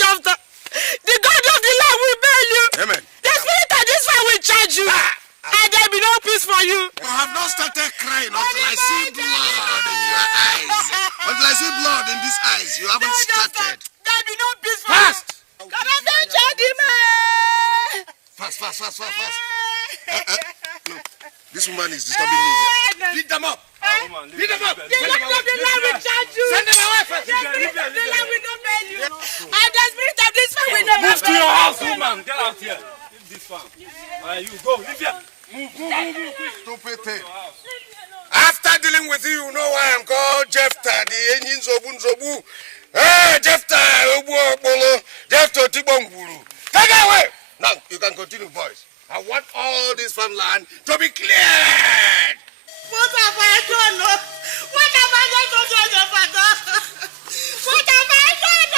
After. The God of the land will bail you. Amen. The spirit of this farm will charge you. And there will be no peace for you. You have not started crying until I see blood in your eyes. Until I see blood in these eyes, you haven't started. There will be no peace for Fast! you. Come on, don't charge him. Fast. No, this woman is disturbing me here. Beat them up. Beat them up. The Lord of the land will charge you. Send them away first. The spirit of the land will not bail you. And the spirit of this farm will never bail you. Move to your house, woman. Get out here. Leave this farm. You go. Leave here. Move, quick. Stupid thing. After dealing with you, you know why I'm called Jephthah, the engine Zobu. Hey, Jephthah, Jephthah Tibonguru. Take it away. Now, you can continue, boys. I want all this farmland to be cleared. What have I done? What have I done to your father? What have I done?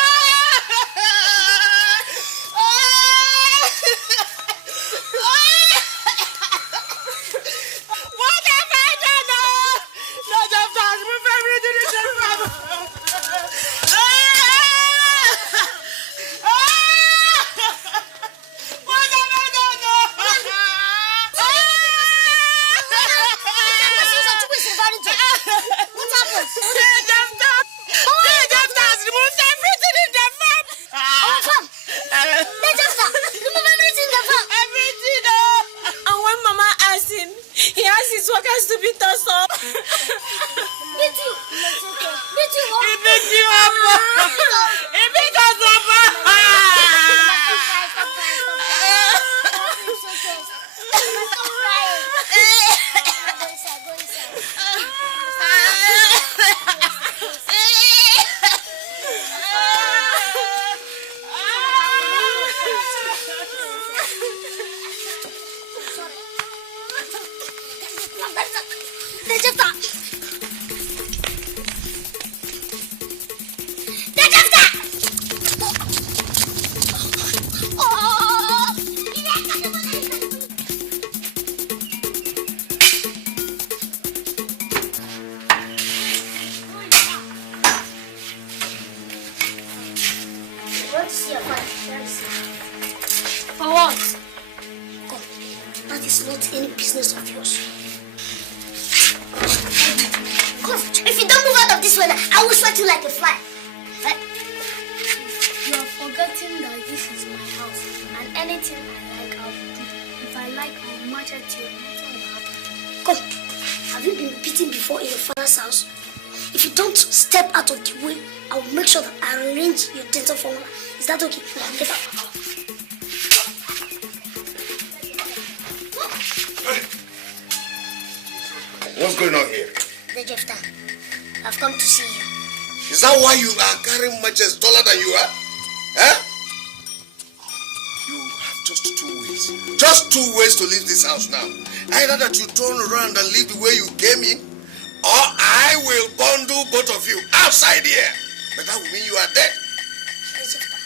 What have I done? Lord of God, move everything in the farm. What have I done? What happened? They just has removed everything in the farm. Our farm? They just remove everything in the farm. Everything. And when Mama asked him, he asked his workers to beat us up. Beat you. Beat you. He beat you up. He beat us up. For what? Come, that is not any business of yours. Come, if you don't move out of this weather, I will sweat you like a fly. You are forgetting that this is my house, and anything I like, I'll do. If I like, I'll match at you. Nothing will happen. Come, have you been beaten before in your father's house? If you don't step out of the way, I will make sure that I arrange your dental formula. Is that okay? Get out. What's going on here? The Jefta, I've come to see you. Is that why you are carrying matches taller than you are? Huh? You have just 2 ways. Just 2 ways to leave this house now. Either that you turn around and leave the way you came in, or I will bundle both of you outside here. But that will mean you are dead. The Jefta,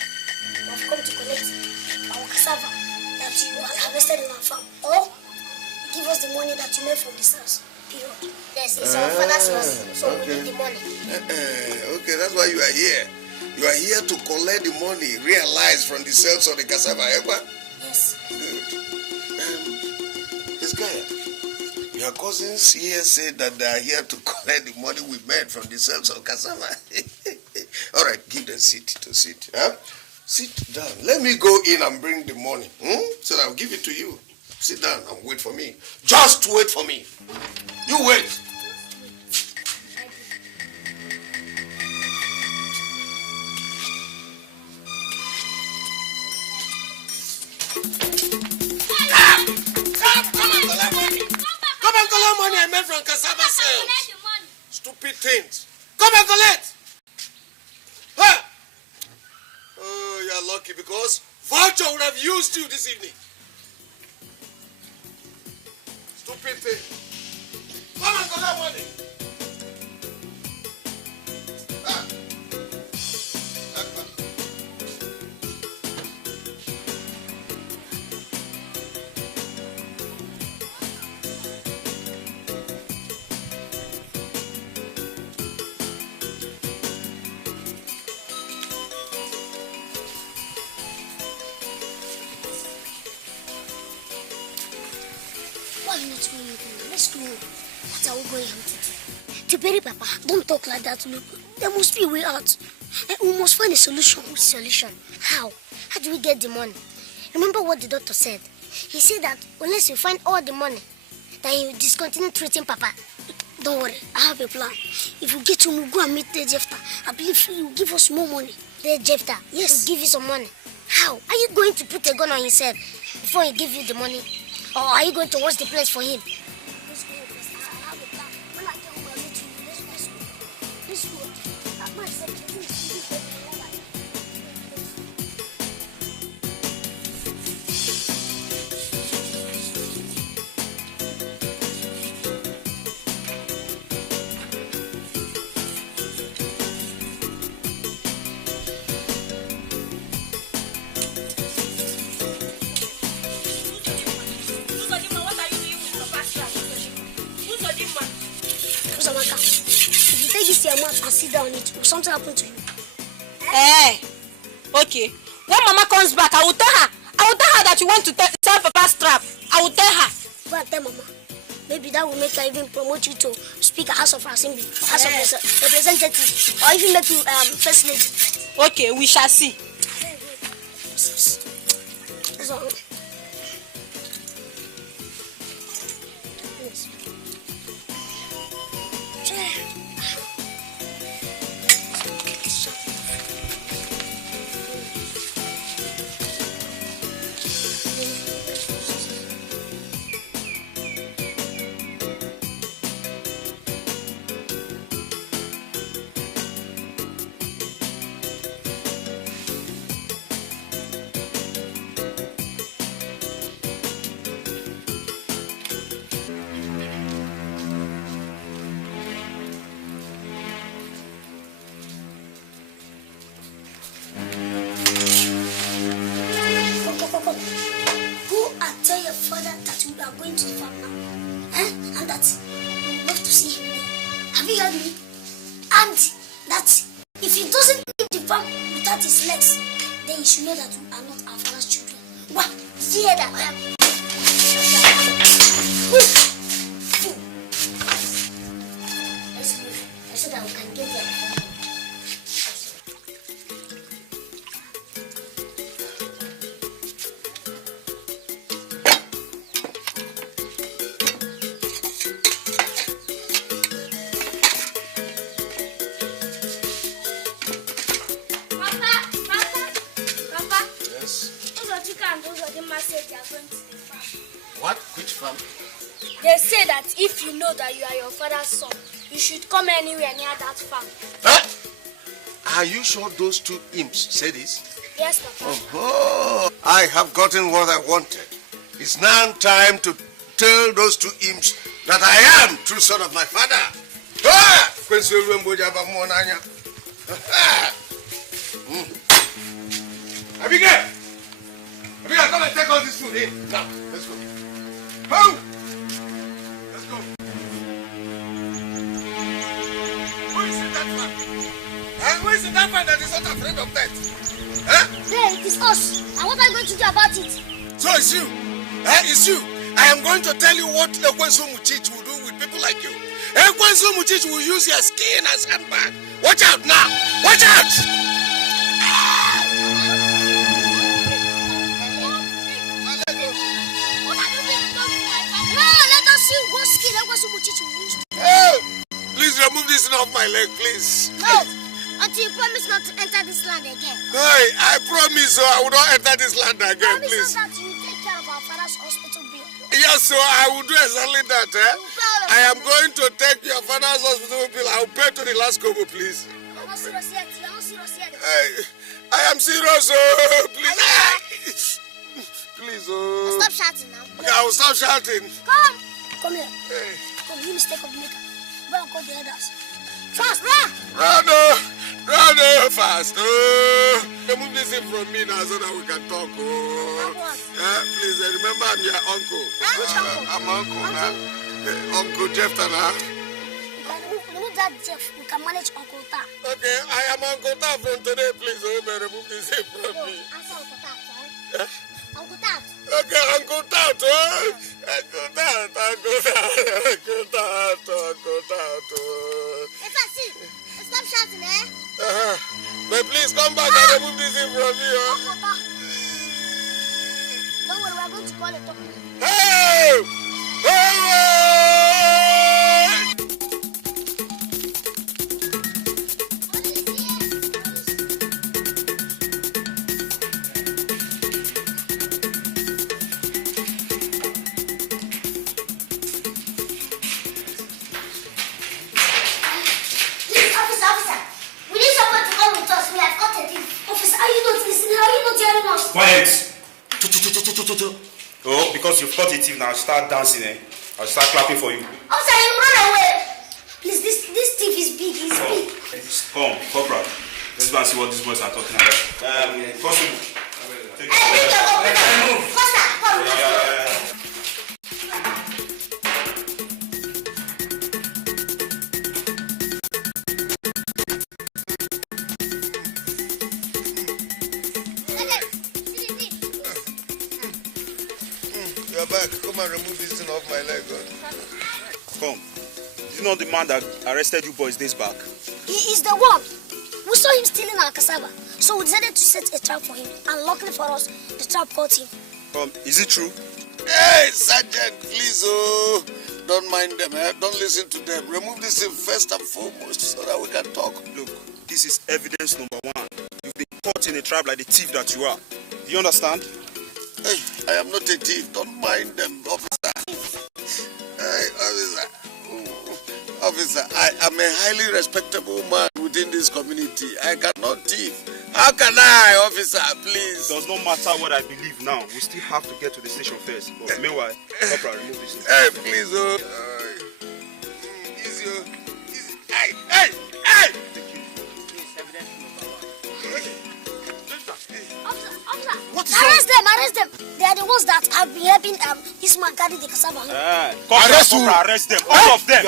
I've come to collect our cassava that you harvested in our farm. Or give us the money that you made from this house. Period. Yes, it's our father's house, so we need the money. Okay, that's why you are here. You are here to collect the money realized from the sales of the cassava, ever? Yes. Good. This guy, your cousins here said that they are here to collect the money we made from the sales of cassava. All right, give them seat to sit. Huh? Sit down. Let me go in and bring the money. So I'll give it to you. Sit down and wait for me. Just wait for me. You wait. Come and collect money I made from cassava sales. Stupid things. Come and collect. Huh? Oh, you're lucky because Vulture would have used you this evening. Stupid thing. Come and collect money. Why are you not going anywhere? Let's go. What are we going out to do? Tiperi Papa, don't talk like that. Look, there must be a way out. We must find a solution. Which solution? How? How do we get the money? Remember what the doctor said? He said that unless you find all the money, then you discontinue treating Papa. Don't worry, I have a plan. If we get home, we'll go and meet the Jefta. I believe he will give us more money. The Jefta? Yes. He'll give you some money. How? Are you going to put a gun on his head before he give you the money? Or are you going to watch the place for him? Let's go. I have a plan. When I get home, I'll meet you. Let's go. And sit down it. Will something happen to you? Hey, okay. When Mama comes back, I will tell her. That you want to sell Papa's trap. I will tell her. Go and tell Mama. Maybe that will make her even promote you to Speaker House of Assembly, House of Representatives, or even make you First Lady. Okay, we shall see. So, Have you heard me? And that if he doesn't leave the farm without his legs, then you should know that we are not our father's children. What? Did you hear that? Let's move so that we can get there. What? Which farm? They say that if you know that you are your father's son, you should come anywhere near that farm. Huh? Are you sure those two imps say this? Yes, Papa. Oh, I have gotten what I wanted. It's now time to tell those two imps that I am true son of my father. Ah! Abigail! Abigail, come and take all this food in. Now, let's go. Ho! Let's go. Who is in that man? Who is in that man that is not afraid of death? Huh? There, it is us. And what are you going to do about it? So it's you. It's you. I am going to tell you what Ekwensu Muchich will do with people like you. Ekwensu Muchich will use your skin as handbag. Watch out now. Watch out. Please remove this off my leg, please. No, until you promise not to enter this land again. Hey, I promise I will not enter this land again, Promise please. us that you will take care of our father's hospital bill. Yes, so I will do exactly that. I am going to take your father's hospital bill. I will pay to the last kobo, please. You're not serious yet. You're not serious yet. I am serious, please. Please, Stop shouting now. Okay, I will stop shouting. Come. Come here. Hey. Come, you mistake of maker. Go and call the others. Fast, run. Run, fast. Remove this thing from me now so that we can talk. Please, remember I'm your uncle. Which uncle? I'm uncle now. Uncle Jeff Tana. Remove that Jeff. We can manage Uncle Ta. Okay, I am Uncle Ta from today. Please, remove this thing from me. Answer Uncle Ta, right? Uncle Ta. Okay, Uncle Tat, Uncle Tat. If I see, stop shouting, But please come back and remove this thing from me, Don't worry, we're going to call a doctor. Hey! Hey! Quiet! Oh, because you've caught a thief now, start dancing, I'll start clapping for you. Officer, you run away! Please, this thief is big, he's big. Come, Corporal. Let's go and see what these boys are talking about. Constable. Take it. Move. Faster, come. You are back. Come and remove this thing off my leg. Come. Is it not the man that arrested you boys days back? He is the one. We saw him stealing our cassava, so we decided to set a trap for him. And luckily for us, the trap caught him. Is it true? Hey, Sergeant, please, don't mind them. Don't listen to them. Remove this thing first and foremost so that we can talk. Look, this is evidence number one. You've been caught in a trap like the thief that you are. Do you understand? Hey, I am not a thief. Don't mind them, officer. Hey, officer. Officer, I am a highly respectable man within this community. I cannot thief. How can I, officer, please? It does not matter what I believe now. We still have to get to the station first. But meanwhile, Corporal, remove this thing. Hey, please, easy, easy. Hey! Officer, what is arrest them. They are the ones that have been helping this man carry the cassava. Arrest them, all of them.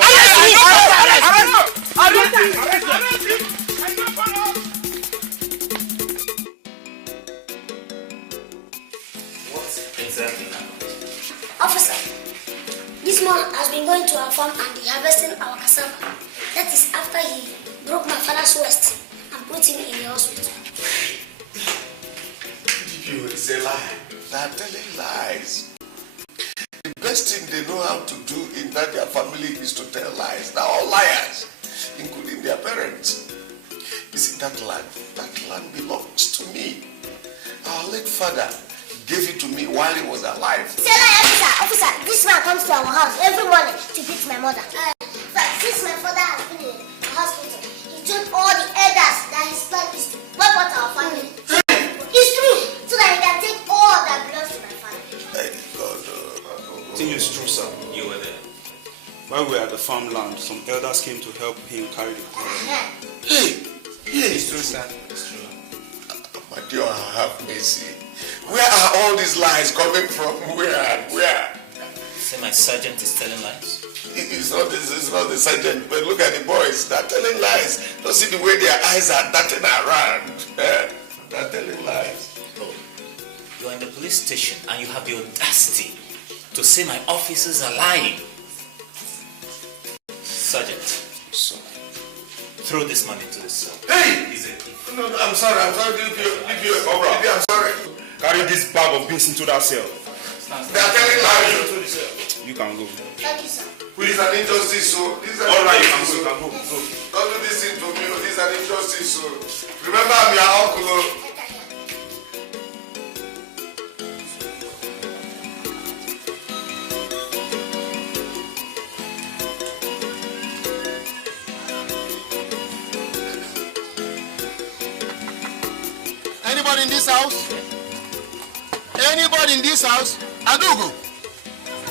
What exactly happened? Officer, this man has been going to our farm and harvesting our cassava. That is after he broke my father's waist and put him in the hospital. It's a lie. They are telling lies. The best thing they know how to do in that their family is to tell lies. They are all liars, including their parents. You see, that land belongs to me. Our late father gave it to me while he was alive. Say lie, officer, this man comes to our house every morning to beat my mother. Since my father has been in the hospital, he told all the elders that his plan is to wipe out our family. It's true, so that he can take all that belongs to my family. Thank God. I think it's true, sir. You were there. While we were at the farmland, some elders came to help him carry the corn. Hey, It's true, sir. It's true. my dear, have mercy. Where are all these lies coming from? Where? Say my sergeant is telling lies. It's not the sergeant, but look at the boys. They're telling lies. Don't see the way their eyes are darting around. They're telling lies. Oh, you're in the police station and you have the audacity to say my officers are lying. Sergeant, throw this man into the cell. Hey! No, I'm sorry. Give you a cobra. I'm sorry. Carry this bag of beans into that cell. They're telling lies. You can go. Thank you, sir. This is an injustice, so. All right, you can go. Don't do this thing to me. This is an injustice, so. Remember, I'm your uncle. Anybody in this house? Anybody in this house? Adugu,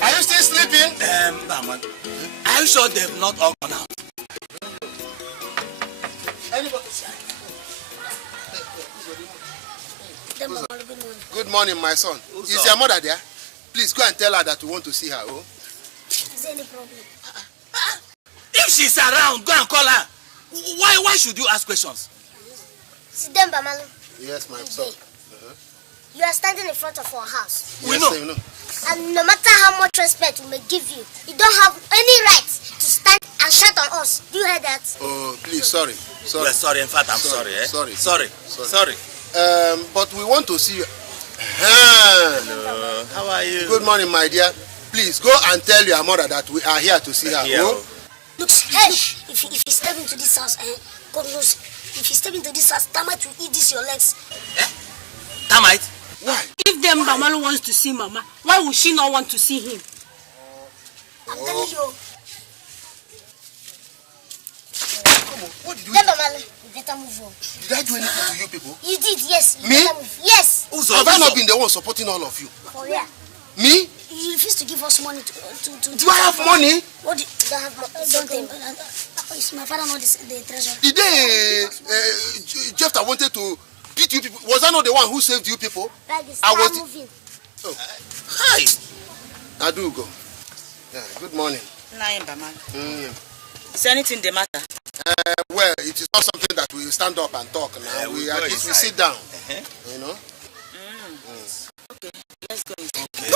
are you still sleeping? Baman, are you sure they've not all gone out? Anybody? Good morning, my son. Is your mother there? Please go and tell her that we want to see her. Oh? Is there any problem? If she's around, go and call her. Why should you ask questions? Sit down, Bamalu. Yes, my son. You are standing in front of our house. We know. And no matter how much respect we may give you, you don't have any right to stand and shout on us. Do you hear that? Oh, please, sorry. Yes, sorry. In fact, I'm sorry. Sorry. But we want to see you. Hello. How are you? Good morning, my dear. Please go and tell your mother that we are here to see her. Oh? Look, hey, if you step into this house, God knows, if you step into this house, termite will eat this your legs. Termite? Why? If them Bamalu wants to see Mama, why would she not want to see him? I'm telling you. Come on, what did you do? Bamalu, you better move on. Did I do anything to you people? You did, yes. Me? Yes. Have I not been the one supporting all of you? For real. Me? You refuse to give us money to Do I have money? What do you don't have money? Don't tell me. Is my father not the treasurer? The day Jeff wanted to beat you people, was I not the one who saved you people? I was moving. Oh. Hi. Adugo. Yeah, good morning. Is there anything the matter? Well, it is not something that we stand up and talk now. We at least we sit down. You know? Okay, let's go inside. Okay.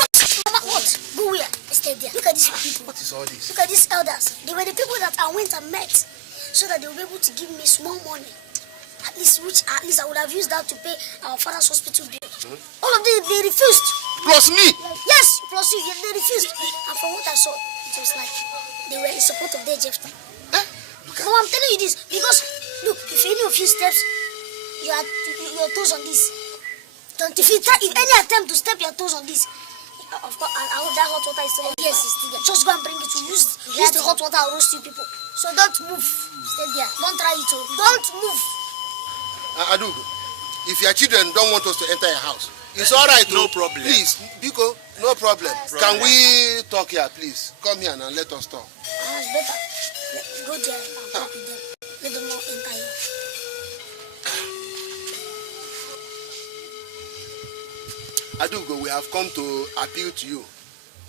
Mama, what? Go where? Stay there. Look at these people. What is all this? Look at these elders. They were the people that I went and met so that they will be able to give me small money. At least I would have used that to pay our father's hospital bill. All of them, they refused. Plus me? Yes, plus you. They refused. And from what I saw, it was like they were in support of their Jeff. No, I'm telling you this because look, if any of you steps your toes on this, if any attempt to step your toes on this, of course, I hope that hot water is still on. Yes, it's still there. Just go and bring it to use the hot water and roast you people. So don't move. Stay there. Don't try it. Don't move. Adugo, if your children don't want us to enter your house, it's all right. No problem. Please, Biko, no problem. Can we talk here, please? Come here and let us talk. It's better. Go there and talk with them. Let them not enter here. Adugo, we have come to appeal to you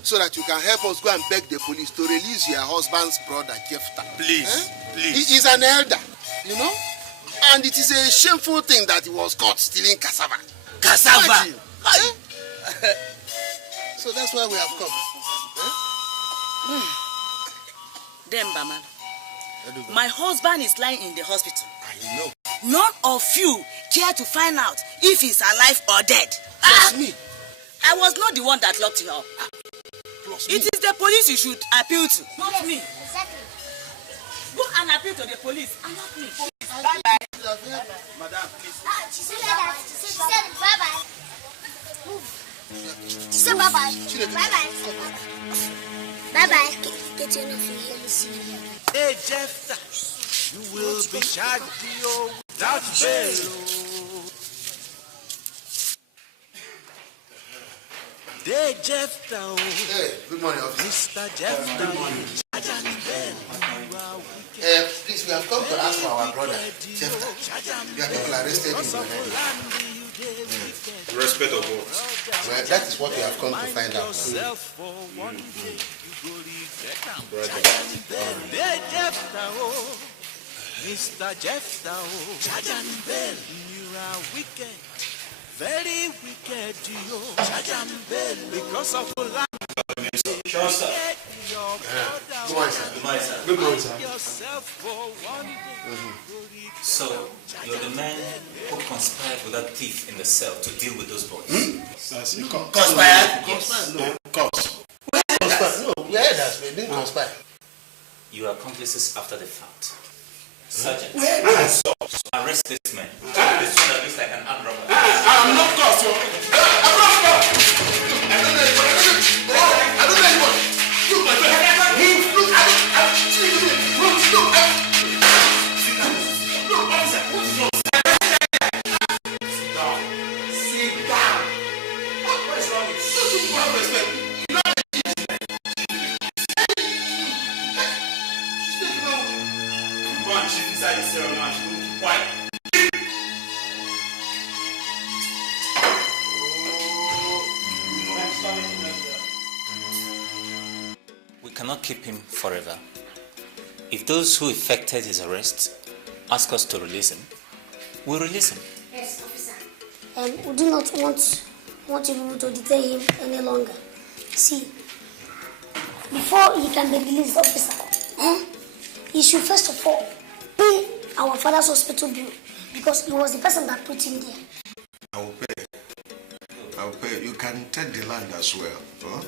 so that you can help us go and beg the police to release your husband's brother, Jefta. Please, please. He is an elder, you know? And it is a shameful thing that he was caught stealing cassava. Cassava? So that's why we have come. Then, Bama, my husband is lying in the hospital. I know. None of you care to find out if he's alive or dead. Plus me. I was not the one that locked him up. It is the police you should appeal to, not me. Exactly. Go and appeal to the police and not me. Bye-bye. Madam, please. She said that. She said bye-bye. Move. She said bye-bye. Bye-bye. Bye-bye. Get your enough here. Let me see. Hey, Jefta, you will be charged without bail. Hey, Jefta. Hey, good morning, officer. Mr. Jefta. Good morning. Please, we have come to ask for our brother, Jefta. We have people arrested in the Respect of what? Well, that is what we have come to find out. Mr. Jefta, charge and bail. You are wicked, very wicked to you. Charge and bail because of the land. Sure, sir. Good morning, sir. Good morning, sir. Good morning, sir. So, you're the man who conspired with that thief in the cell to deal with those boys? Conspired? Yes. No, cause. No, we heard that. We didn't conspire. You are accomplices after the fact. Sergeant, arrest this man. This one that looks like an armed robber. I'm not cause. I'm not cause. I don't know anybody. I don't know anybody. Look, my friend. Look, look, officer. Sit down. What is wrong with you? You have respect. Inside the cell now, she will keep quiet. We cannot keep him forever. If those who effected his arrest ask us to release him, we'll release him. Yes, officer. We do not want you to detain him any longer. See, before he can be released, officer, he should first of all pay our father's hospital bill because he was the person that put him there. I will pay. I will pay. You can take the land as well. Huh?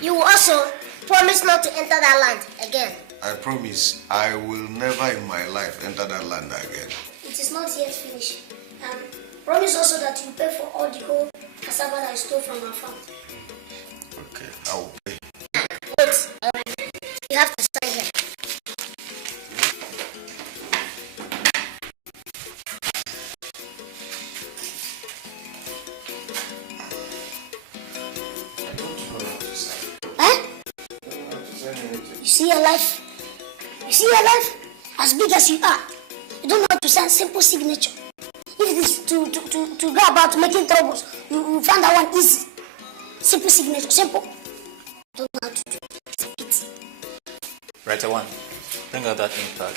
You will also promise not to enter that land again. I promise I will never in my life enter that land again. It is not yet finished. Promise also that you pay for all the whole cassava that I stole from our farm. Okay, I will pay. Wait, you have to sign here. You see your life? You see your life? As big as you are, you don't know how to sign simple signature. If it is to go about making troubles, you find that one easy. Simple signature, simple. Don't know how to do it. Writer one, bring out that ink pad.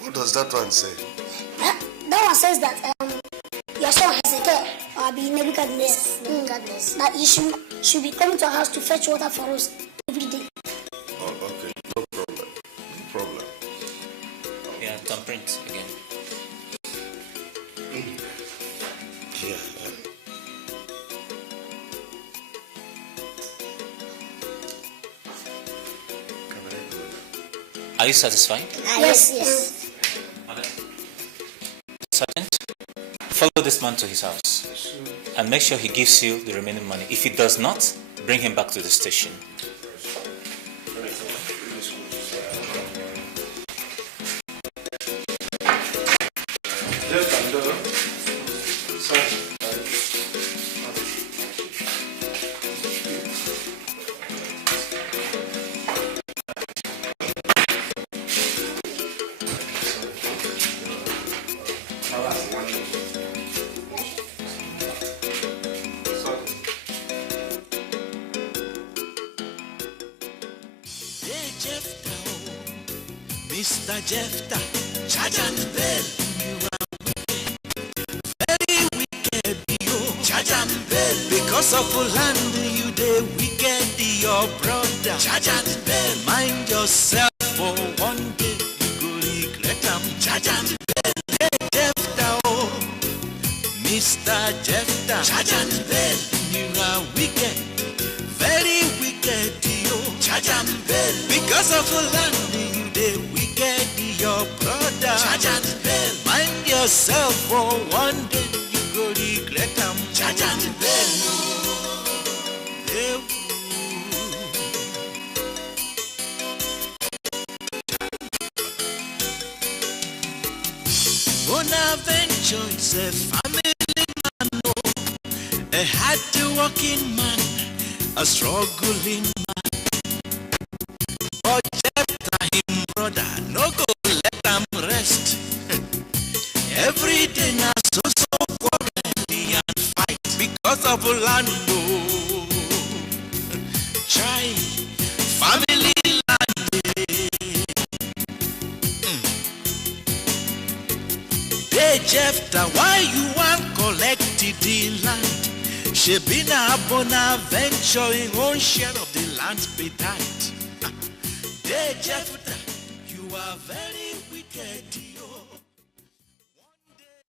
What does that one say? That one says that your son Hezekiah or be Nebuchadnezzar, that you should be coming to our house to fetch water for us every day. Oh, okay, no problem. No problem. Yeah, thumbprint again. Yeah. Are you satisfied? Yes. Sergeant, follow this man to his house and make sure he gives you the remaining money. If he does not, bring him back to the station. Mr. Jefta, charge and bell. You are wicked, very wicked, yo. Charge and bell. Because of land, you dey wicked, your brother. Charge and bell. Mind yourself for one day, you go regret them. Charge and bell. Hey, Jefta, oh. Mr. Jefta, charge and bell. You are wicked, very wicked, yo. Charge and bell. Because of land, you dey wicked, your brother. Charge and bell. Mind yourself for one day, you go regret them. Charge and bell. Hey. Bonaventure is a family man, no. A hard-working man, a struggling man. But Jefta, him brother, no go let him rest. Every day na so quarrel and fight because of land, no. Try family land. Hey Jefta, why you want collect the land? She been a Bonaventure in own share of the land be that. Hey Jefta, you are very wicked.